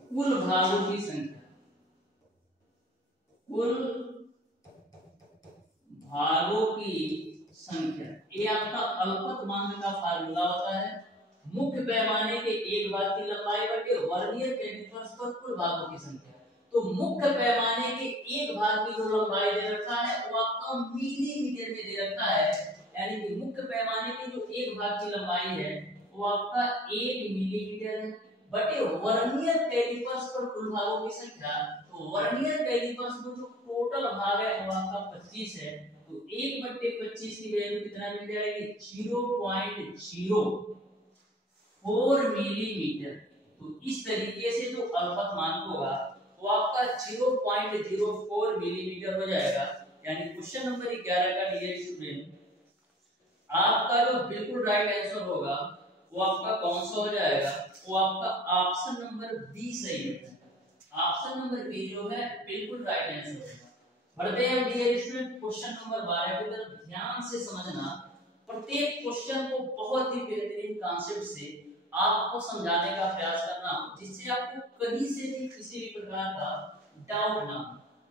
कुल भागों की संख्या। कुल भागों की संख्या, ये आपका अल्पतमांक का फार्मूला होता है। मुख्य पैमाने के एक भाग की लंबाई बटे वर्नियर कैलिपर्स पर कुल भागों की संख्या। तो मुख्य पैमाने के एक भाग की जो लंबाई दे रखा है वो आपका मिलीमीटर में दे रखा है, यानी कि मुख्य पैमाने की जो एक भाग की लंबाई है वो आपका 1 मिलीमीटर है बटे वर्नियर कैलिपर्स पर कुल भागों की संख्या। तो वर्नियर कैलिपर्स में जो टोटल भाग है वो आपका 25 है, तो 1/25 की वैल्यू कितना मिल जाएगी 0.04 मिलीमीटर। तो इस तरीके से जो अल्पतमांक होगा वो आपका 0.04 मिलीमीटर हो जाएगा। यानी क्वेश्चन नंबर 11 का डियर स्टूडेंट आपका जो बिल्कुल राइट आंसर होगा वो आपका कौन सा हो जाएगा, वो आपका ऑप्शन नंबर बी सही होगा। ऑप्शन नंबर बी जो है बिल्कुल राइट आंसर होगा। बढ़ते हैं डियर स्टूडेंट क्वेश्चन नंबर 12 की तरफ। ध्यान से समझना, प्रत्येक क्वेश्चन को बहुत ही बेहतरीन कॉन्सेप्ट से आपको समझाने का प्रयास करना जिससे आपको कहीं से भी किसी भी प्रकार का डाउट ना हो।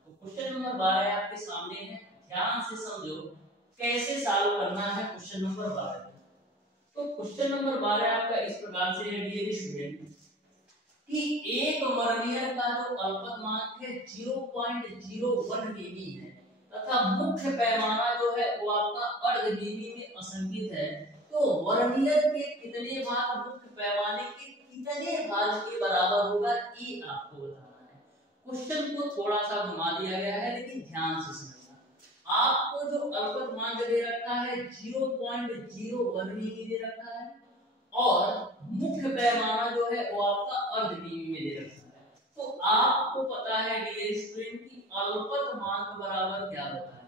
तो क्वेश्चन नंबर 12 आपके सामने है, ध्यान से समझो कैसे सॉल्व करना है क्वेश्चन नंबर 12। तो क्वेश्चन नंबर 12 आपका इस प्रकार से है डियर स्टूडेंट कि एक वर्नियर का जो अल्पतमांक है 0.01 मिमी है तथा मुख्य पैमाना जो है वो आपका अर्ध मिमी में असंकित है। तो वर्नियर के कितने भाग मुख्य पैमाने के कितने भाग के बराबर होगा ये आपको बताना है। क्वेश्चन को थोड़ा सा घुमा दिया गया है लेकिन ध्यान से समझना। आपको जो अल्पतमांक दे रखा है 0.01 मिमी दे रखा है और मुख्य पैमाना जो है वो आपका अर्ध मिमी में दे रखा है। तो आपको पता है डियर स्टूडेंट की अल्पतमांक बराबर क्या होता है?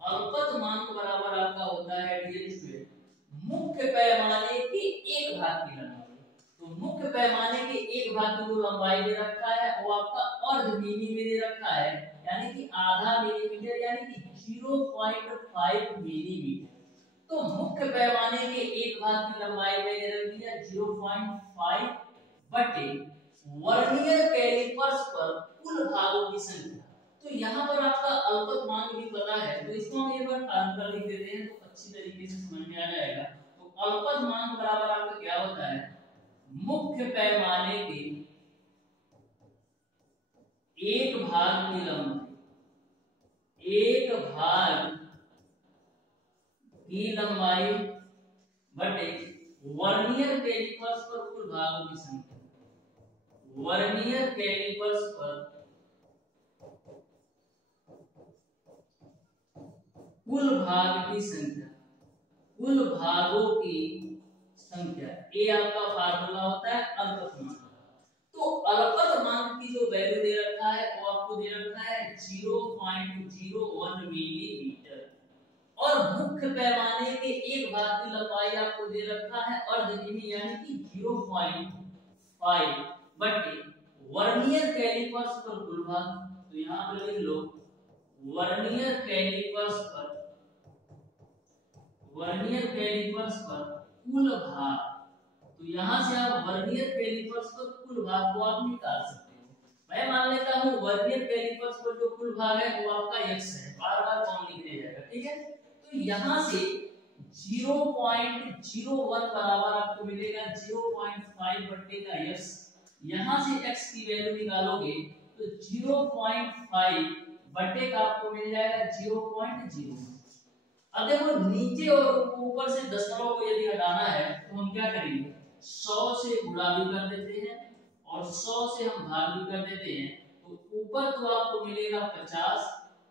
अल्पतमांक बराबर आपका होता है डियर स्टूडेंट मुख्य पैमाने के एक भाग की लंबाई। तो मुख्य पैमाने के एक भाग की जो लंबाई दे रखा है वो आपका अर्ध मिली में दे रखा है, यानी कि आधा मिलीमीटर, यानी कि 0.5 मिलीमीटर। तो मुख्य पैमाने के एक भाग की लंबाई मैंने रख दिया 0.5 बटे वर्नियर कैलिपर्स पर कुल भागों की संख्या। तो यहाँ पर आपका अल्पतमांक भी पता है, तो इसको हम एक बार फार्मूला लिख देते हैं तो अच्छी तरीके से समझ में आ जाएगा। तो अल्पतमांक बराबर आपका क्या होता है? मुख्य पैमाने के एक भाग की लंबाई, एक भाग की लंबाई बटे वर्नियर कैलिपर्स पर कुल भागों की संख्या। वर्नियर कैलिपर्स पर कुल भाग की संख्या, कुल भागों की संख्या, ये आपका फार्मूला होता है अल्पतमांक। तो अल्पतमांक की जो वैल्यू दे रखा है वो आपको दे रखा है 0.01 मिलीमीटर, और मुख्य पैमाने के एक भाग की लंबाई आपको दे रखा है अर्ध मिली, यानी कि 0.5 बटे वर्नियर कैलिपर्स पर कुल भाग। तो यहाँ पर लिख लो वर्नियर कैलिपर्स पर, वर्नियर कैलिपर्स पर कुल भाग। तो यहाँ से आप वर्नियर कैलिपर्स पर कुल भाग को आप निकाल सकते हो। मैं मान लेता हूँ वर्नियर कैलिपर्स पर जो कुल भाग है वो आपका x है, बार बार कौन लिख दिया जाएगा, ठीक है। तो यहाँ से 0.01 बराबर आपको मिलेगा 0.5 बट्टे का x। यहाँ से x की वैल्यू निकालोगे तो 0.5 बट्टे का आपको मिल जाएगा 0.01। अब देखो नीचे और ऊपर से दशमलव को यदि हटाना है तो हम क्या करेंगे, 100 से गुणा भी कर देते हैं और 100 से हम भाग भी कर देते हैं। तो ऊपर तो आपको मिलेगा 50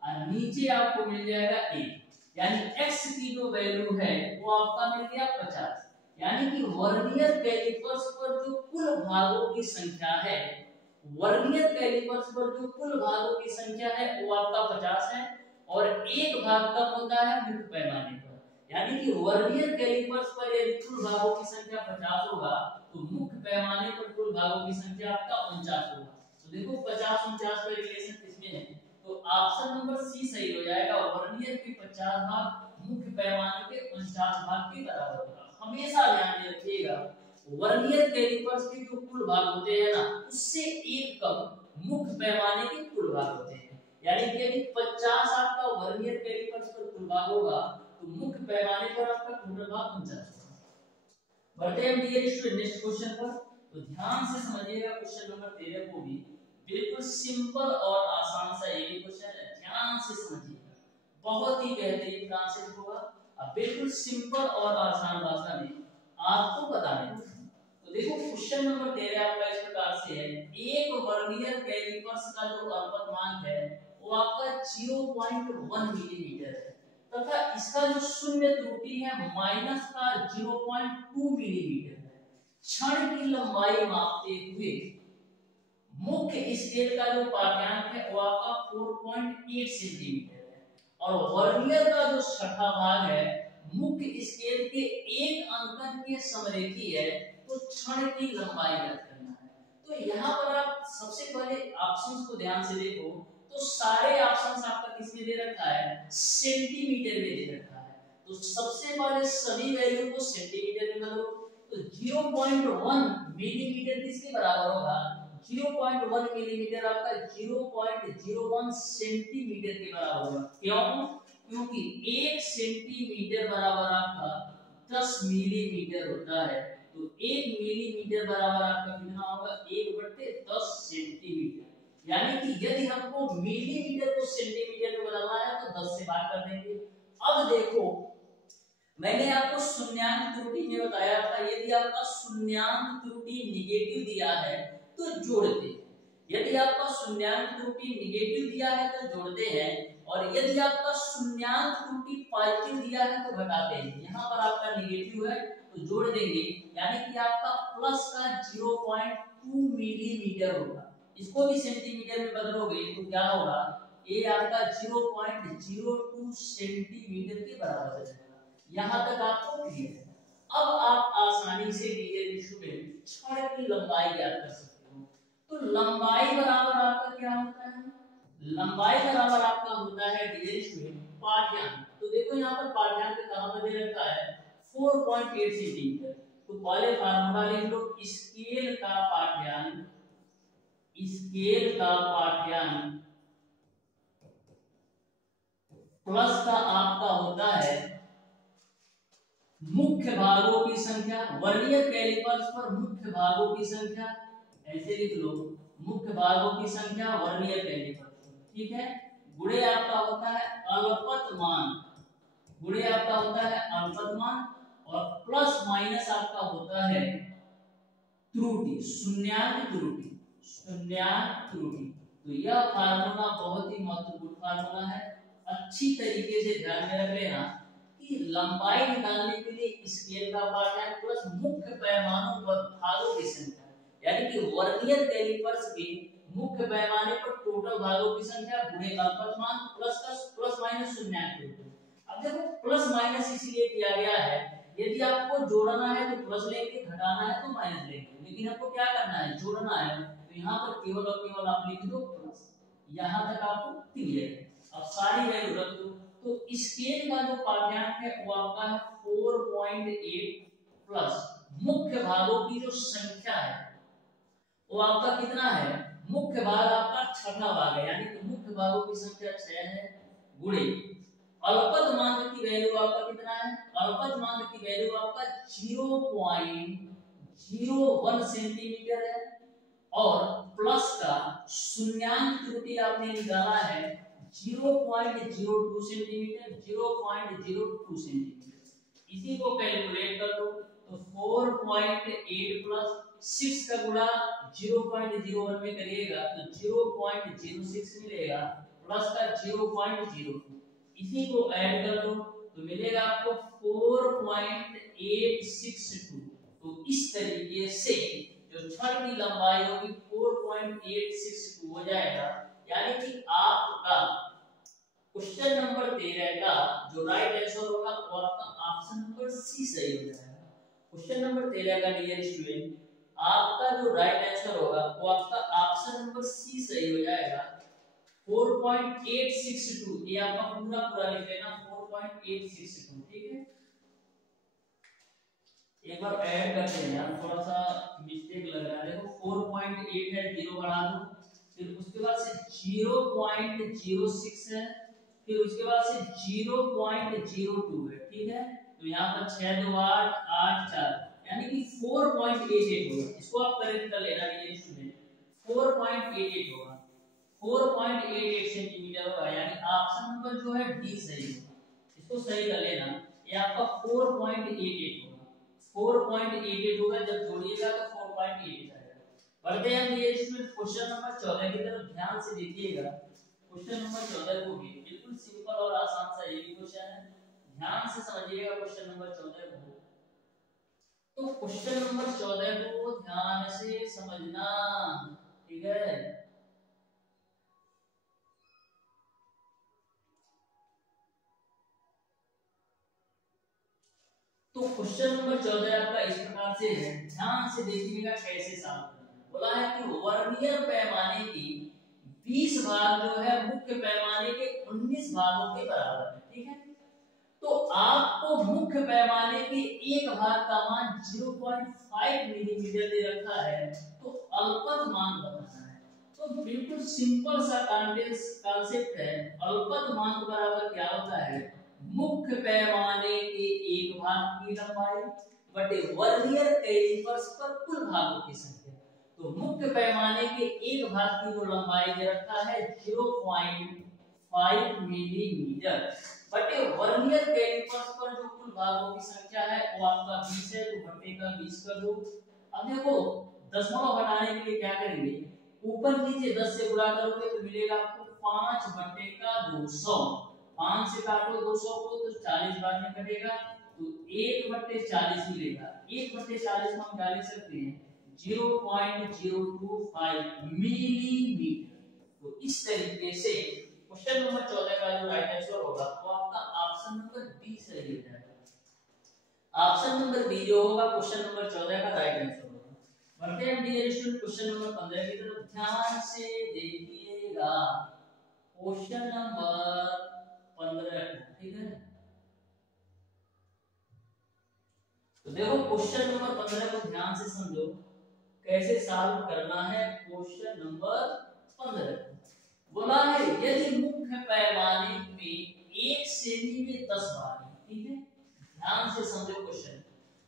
और नीचे आपको मिल जाएगा 1, यानी x की जो वैल्यू है वो आपका मिल गया 50। यानी कि वर्नियर कैलिपर्स पर जो कुल भागों की संख्या है, वर्नियर कैलिपर्स पर जो कुल भागों की संख्या है वो आपका 50 है, और एक भाग कब होता है, मुख्य पैमाने पर। यानी कि वर्नियर कैलिपर्स पर यदि कुल भागों की संख्या 50 होगा तो मुख्य पैमाने पर कुल भागों की संख्या आपका 49 होगा। तो देखो 50 49 का रिलेशन किसमें है, तो ऑप्शन नंबर सी सही हो जाएगा। वर्नियर के 50 भाग मुख्य पैमाने के 49 भाग के बराबर होगा। हमेशा ध्यान रखिएगा वर्नियर कैलिपर्स के जो कुल भाग होते हैं ना, उससे एक कम मुख्य पैमाने के कुल भाग होते हैं। यानी कि यदि 50 आपका वर्नियर कैलिपर्स पर कुल भाग होगा तो मुख्य पैमाने पर आपका टोटल भाग 49 होगा। बढ़ते हैं डियर स्टूडेंट नेक्स्ट क्वेश्चन पर। तो ध्यान से समझिएगा क्वेश्चन नंबर 13 को भी, बिल्कुल सिंपल और आसान सा ये क्वेश्चन है, ध्यान से समझिएगा, बहुत ही बेहतरीन ट्रांसलेट होगा। अब बिल्कुल सिंपल और आसान भाषा में आपको बताने हैं। तो देखो क्वेश्चन नंबर 13 आपका इस प्रकार से है, एक वर्नियर कैलिपर्स का जो अल्पतमांक है वो आपका 0.1 मिलीमीटर है तथा इसका जो शून्य त्रुटि है माइनस का 0.2 मिलीमीटर है। क्षण की लंबाई मापते हुए मुख्य स्केल का जो पाठ्यांक है वो आपका 4.8 सेंटीमीटर है, और वर्नियर का जो छठा भाग है मुख्य स्केल के एक अंकन के समरेखी है, तो क्षण की लंबाई ज्ञात करना है। तो यहाँ पर आप सबसे पहले ऑप्शंस को ध्यान से देखो, तो सारे ऑप्शंस आपका किसमें दे रखा है, सेंटीमीटर में दे रखा है। तो सबसे पहले सभी वैल्यू को सेंटीमीटर में बदलो। तो 0.1 मिलीमीटर किसके बराबर होगा, 0.1 मिलीमीटर आपका 0.01 सेंटीमीटर के बराबर होगा। क्यों, क्योंकि 1 सेंटीमीटर बराबर आपका 10 मिलीमीटर होता है। तो 1 मिलीमीटर बराबर आपका कितना होगा, 1/10 सेंटीमीटर। यानी कि यदि हमको मिलीमीटर को सेंटीमीटर में बदलना है तो 10 से भाग कर देंगे। अब देखो मैंने आपको शून्यांक त्रुटि में बताया था, यदि आपका शून्यांक त्रुटि निगेटिव दिया है तो जोड़ते हैं, यदि आपका शून्यांक त्रुटि निगेटिव दिया है तो जोड़ते हैं, और यदि आपका शून्यांक त्रुटि पॉजिटिव दिया है तो घटाते हैं। यहाँ पर आपका निगेटिव है तो जोड़ देंगे, यानी कि आपका प्लस का 0.2 मिलीमीटर होगा। इसको भी सेंटीमीटर में बदलोगे तो क्या होगा, ये आपका 0.02 सेंटीमीटर के बराबर हो जाएगा। यहाँ तक आपको क्लियर है। अब आप आसानी से डियर स्टूडेंट छड़ की लंबाई ज्ञात कर सकते हो। तो लंबाई बराबर आपका क्या होता है, लंबाई बराबर आपका होता है डियर स्टूडेंट पाठ्यांक। तो देखो यहाँ पर पाठ्यांक कहां पर दे रखा है 4.8 सेंटीमीटर। तो पहले फार्मूला लिख लो, स्केल का पाठ्यांक, स्केल का पाठ्यांक प्लस का आपका होता है मुख्य भागों की संख्या। वर्नियर कैलिपर्स पर मुख्य भागों की संख्या, ऐसे लिख लो, मुख्य भागों की संख्या वर्नियर कैलिपर, ठीक है। गुणे आपका होता है अल्पतमान, गुणे आपका होता है अल्पतमान, और प्लस माइनस आपका होता है त्रुटि, शून्याङ्क त्रुटि, शून्याङ्क त्रुटि। तो यह फार्मूला बहुत ही महत्वपूर्ण फार्मूला है, अच्छी तरीके से ध्यान में रख लेना कि लंबाई निकालने के लिए स्केल का पाठ्यांक प्लस मुख्य पैमानों पर भागों की संख्या, यानी कि वर्नियर कैलिपर्स के मुख्य पैमाने पर टोटल भागों की संख्या गुणे अल्पतमान प्लस का प्लस माइनस शून्याङ्क। अब देखो प्लस माइनस इसलिए किया गया है, यदि आपको जोड़ना है तो प्लस लेंगे, घटाना है तो माइनस लेंगे, लेकिन आपको क्या करना है, जोड़ना है, तो यहाँ पर केवल और केवल आप लिख दो प्लस। यहाँ तक आपको क्लियर है। अब सारी वैल्यू रख दो। तो स्केल का जो पाठ्यांक है वो आपका है 4.8 प्लस मुख्य भागों की जो संख्या है वो आपका कितना है, मुख्य भाग आपका छठा भाग है, यानी कि मुख्य भागों की संख्या 6 है, गुणे अल्पतमांक की वैल्यू आपका कितना है, अल्पतमांक की वैल्यू आपका 0.01 सेंटीमीटर है, और प्लस का शून्याङ्क त्रुटि आपने निकाला है 0.02 सेंटीमीटर, 0.02 सेंटीमीटर। इसी को कैलकुलेट कर लो तो 4.8 प्लस 6 का गुणा 0.01 में करिएगा तो 0.06 मिलेगा, प्लस का 0.02, इसी को ऐड कर लो तो मिलेगा आपको 4.862। तो इस तरीके से जो छड़ की लंबाई होगी 4.862 हो जाएगा। यानी कि आपका क्वेश्चन नंबर 13 का जो राइट आंसर होगा वो आपका ऑप्शन नंबर सी सही हो जाएगा। क्वेश्चन नंबर 13 का डियर स्टूडेंट आपका जो राइट आंसर होगा वो आपका ऑप्शन नंबर सी सही हो जाएगा। 4.862 ये आपका पूरा पूरा लिख लेना 4.862, ठीक है। एक बार ऐड करते हैं यार, थोड़ा सा मिस्टेक लग रहा है। देखो 4.8 है, 0 बढ़ा दो, फिर उसके बाद से 0.06 है, फिर उसके बाद से 0.02 है, ठीक है। तो यहाँ पर 6 2 8 8 4 यानी कि 4.88 होगा। इसको आप करेक्ट कर लेना ये स्टूडेंट, 4.88 होगा, 4.88 सेंटीमीटर होगा, यानी ऑप्शन नंबर जो है डी सही होगा। इसको सही कर लेना, ये आपका 4.88 होगा, 4.88 होगा, जब जोड़िएगा तो 4.88 आएगा। बढ़ते हैं ये स्टूडेंट क्वेश्चन नंबर 14 की तरफ, ध्यान से देखिएगा। क्वेश्चन नंबर 14 को भी बिल्कुल सिंपल और आसान सा ये भी क्वेश्चन है, ध्यान से समझिएगा क्वेश्चन नंबर 14 को। तो क्वेश्चन नंबर 14 को ध्यान से समझना, ठीक है। तो क्वेश्चन नंबर 14 आपका इस प्रकार से है, ध्यान से देखिएगा कैसे सॉल्व करना है। बोला है कि वर्नियर पैमाने की 20 भाग जो है मुख्य पैमाने के 19 भागों के बराबर है, ठीक है। तो आपको मुख्य पैमाने के एक भाग का मान 0.5 मिलीमीटर दे रखा है, तो अल्पत मान बताना है। तो बिल्कुल सिंपल सा कॉन्सेप्ट है, अल्पत मान बराबर क्या होता है, मुख्य पैमाने के एक भाग की लंबाई बटे वर्नियर कैलिपर्स पर कुल भागों की संख्या। तो मुख्य पैमाने के एक भाग की जो लंबाई दे रखा है 0.5 मिलीमीटर बटे वर्नियर कैलिपर्स पर जो कुल भागों की संख्या है वो आपका 20 है, तो बटे का 20 कर दो। अब देखो दशमलव हटाने के लिए क्या करेंगे, ऊपर नीचे 10 से गुणा करोगे तो मिलेगा आपको 5 बटे का 200, 5 से काटो 200 को तो 40 बार में कटेगा, तो 1 बटे 40 मिलेगा। 1 बटे 40 में हम क्या लिख सकते हैं, 0.025 मिलीमीटर। तो इस तरीके से क्वेश्चन नंबर 14 का जो राइट आंसर होगा वो आपका ऑप्शन नंबर बी सही हो जाएगा। ऑप्शन नंबर बी जो होगा क्वेश्चन नंबर 14 का राइट आंसर होगा। बढ़ते हैं डियर स्टूडेंट क्वेश्चन नंबर 15 की तरफ, ध्यान से देखिएगा क्वेश्चन नंबर 15, ठीक है। तो देखो क्वेश्चन नंबर 15 को ध्यान से समझो कैसे सॉल्व करना है। क्वेश्चन नंबर 15 बोला है यदि मुख्य पैमाने में 1 सेमी में 10 भाग, ठीक है, ध्यान से समझो क्वेश्चन।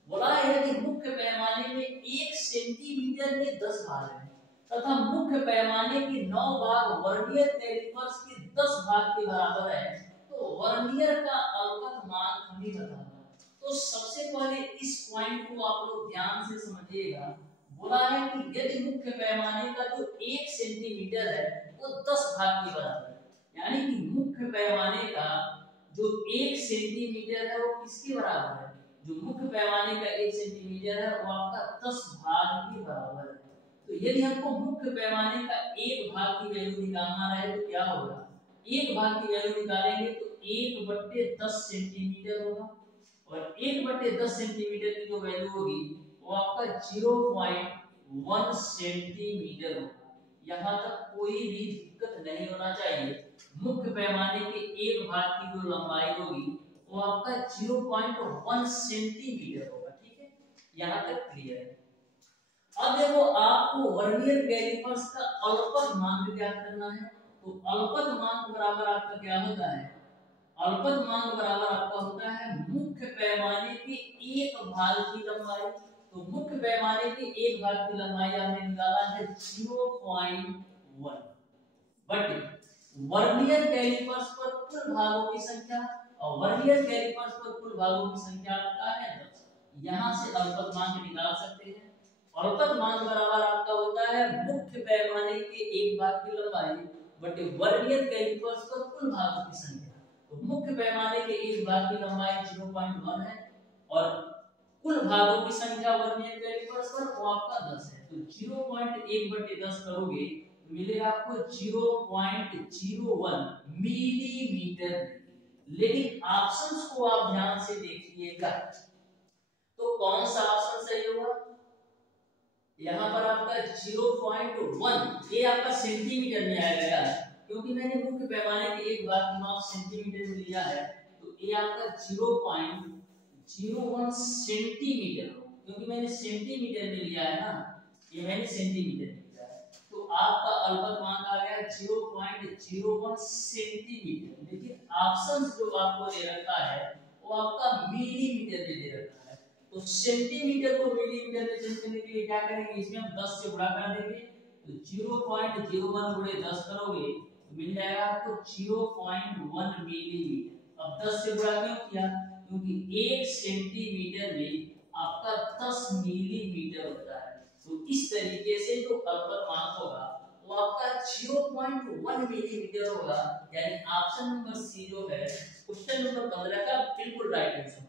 बोला है यदि मुख्य पैमाने में 1 सेंटीमीटर में 10 भाग है तथा मुख्य पैमाने के 9 भाग वर्नियर कैलिपर्स के 10 भाग के बराबर है, तो वर्नियर का अवगत मान हमें बताना। तो सबसे पहले इस पॉइंट को आप लोग ध्यान से समझिएगा। बोला है कि यदि मुख्य पैमाने का जो 1 सेंटीमीटर है वो 10 भाग के बराबर है, यानी कि मुख्य पैमाने का जो 1 सेंटीमीटर है वो किसके बराबर है? जो मुख्य पैमाने का 1 सेंटीमीटर है वो आपका 10 भाग के बराबर है। तो यदि हमको मुख्य पैमाने का 1 भाग की वैल्यू निकालना है तो क्या होगा? 1 भाग की वैल्यू निकालेंगे तो 1/10 सेंटीमीटर होगा, और 1/10 सेंटीमीटर की जो वैल्यू होगी वो आपका 0.1 सेंटीमीटर होगा। यहाँ तक कोई भी दिक्कत नहीं होना चाहिए। मुख्य पैमाने के 1 भाग की जो लंबाई होगी वो आपका 0.1 सेंटीमीटर होगा, ठीक है, यहाँ तक क्लियर है। अब देखो आपको वर्नियर कैलिपर्स का अल्पत मान ज्ञात करना है। तो अल्पत मान बराबर आपका क्या होता है? अल्पत मान बराबर आपका होता है मुख्य पैमाने के 1 भाग की लंबाई। तो मुख्य पैमाने के 1 भाग की लंबाई आपने निकाला है 0.1 बटे वर्नियर कैलिपर्स पर कुल भागों की संख्या, और वर्नियर कैलिपर्स पर कुल भागों की संख्या आपका है 10। यहां से अल्पत मान निकाल सकते हैं। अल्पत मान बराबर आपका होता है मुख्य पैमाने के 1 भाग की लंबाई बटे वर्नियर कैलिपर्स पर कुल भागों की संख्या। तो मुख्य पैमाने के 1 भाग की लंबाई 0.1 है और कुल भागों की संख्या वर्नियर कैलिपर्स पर वो आपका 10 है। तो 0.1/10 करोगे तो मिलेगा आपको 0.01 मिलीमीटर। लेकिन ऑप्शंस को आप ध्यान से देखिएगा तो कौन सा ऑप्शन सही होगा? यहाँ पर आपका 0.1 ये आपका सेंटीमीटर में आएगा, क्योंकि मैंने मुख्य पैमाने के 1 भाग की माप सेंटीमीटर में लिया है। तो ये आपका 0.01 सेंटीमीटर, क्योंकि मैंने सेंटीमीटर में लिया है ना, ये मैंने सेंटीमीटर में लिया है। तो आपका अल्पत मान आ गया 0.01 सेंटीमीटर। लेकिन ऑप्शंस जो आपको दे रखा है वो आपका मिलीमीटर में दे रखा है। तो सेंटीमीटर को मिलीमीटर में चेंज करने के लिए क्या करेंगे? इसमें हम 10 से गुणा कर देंगे। तो 0.01 गुणे 10 करोगे तो मिल जाएगा आपको 0.1 मिलीमीटर। अब 10 से गुणा क्यों किया? क्योंकि 1 सेंटीमीटर में आपका 10 मिलीमीटर होता है। तो इस तरीके से जो अल्पत मान होगा वो आपका 0.1 मिलीमीटर होगा। यानी ऑप्शन नंबर सी जो है क्वेश्चन नंबर 15 का बिल्कुल राइट आंसर।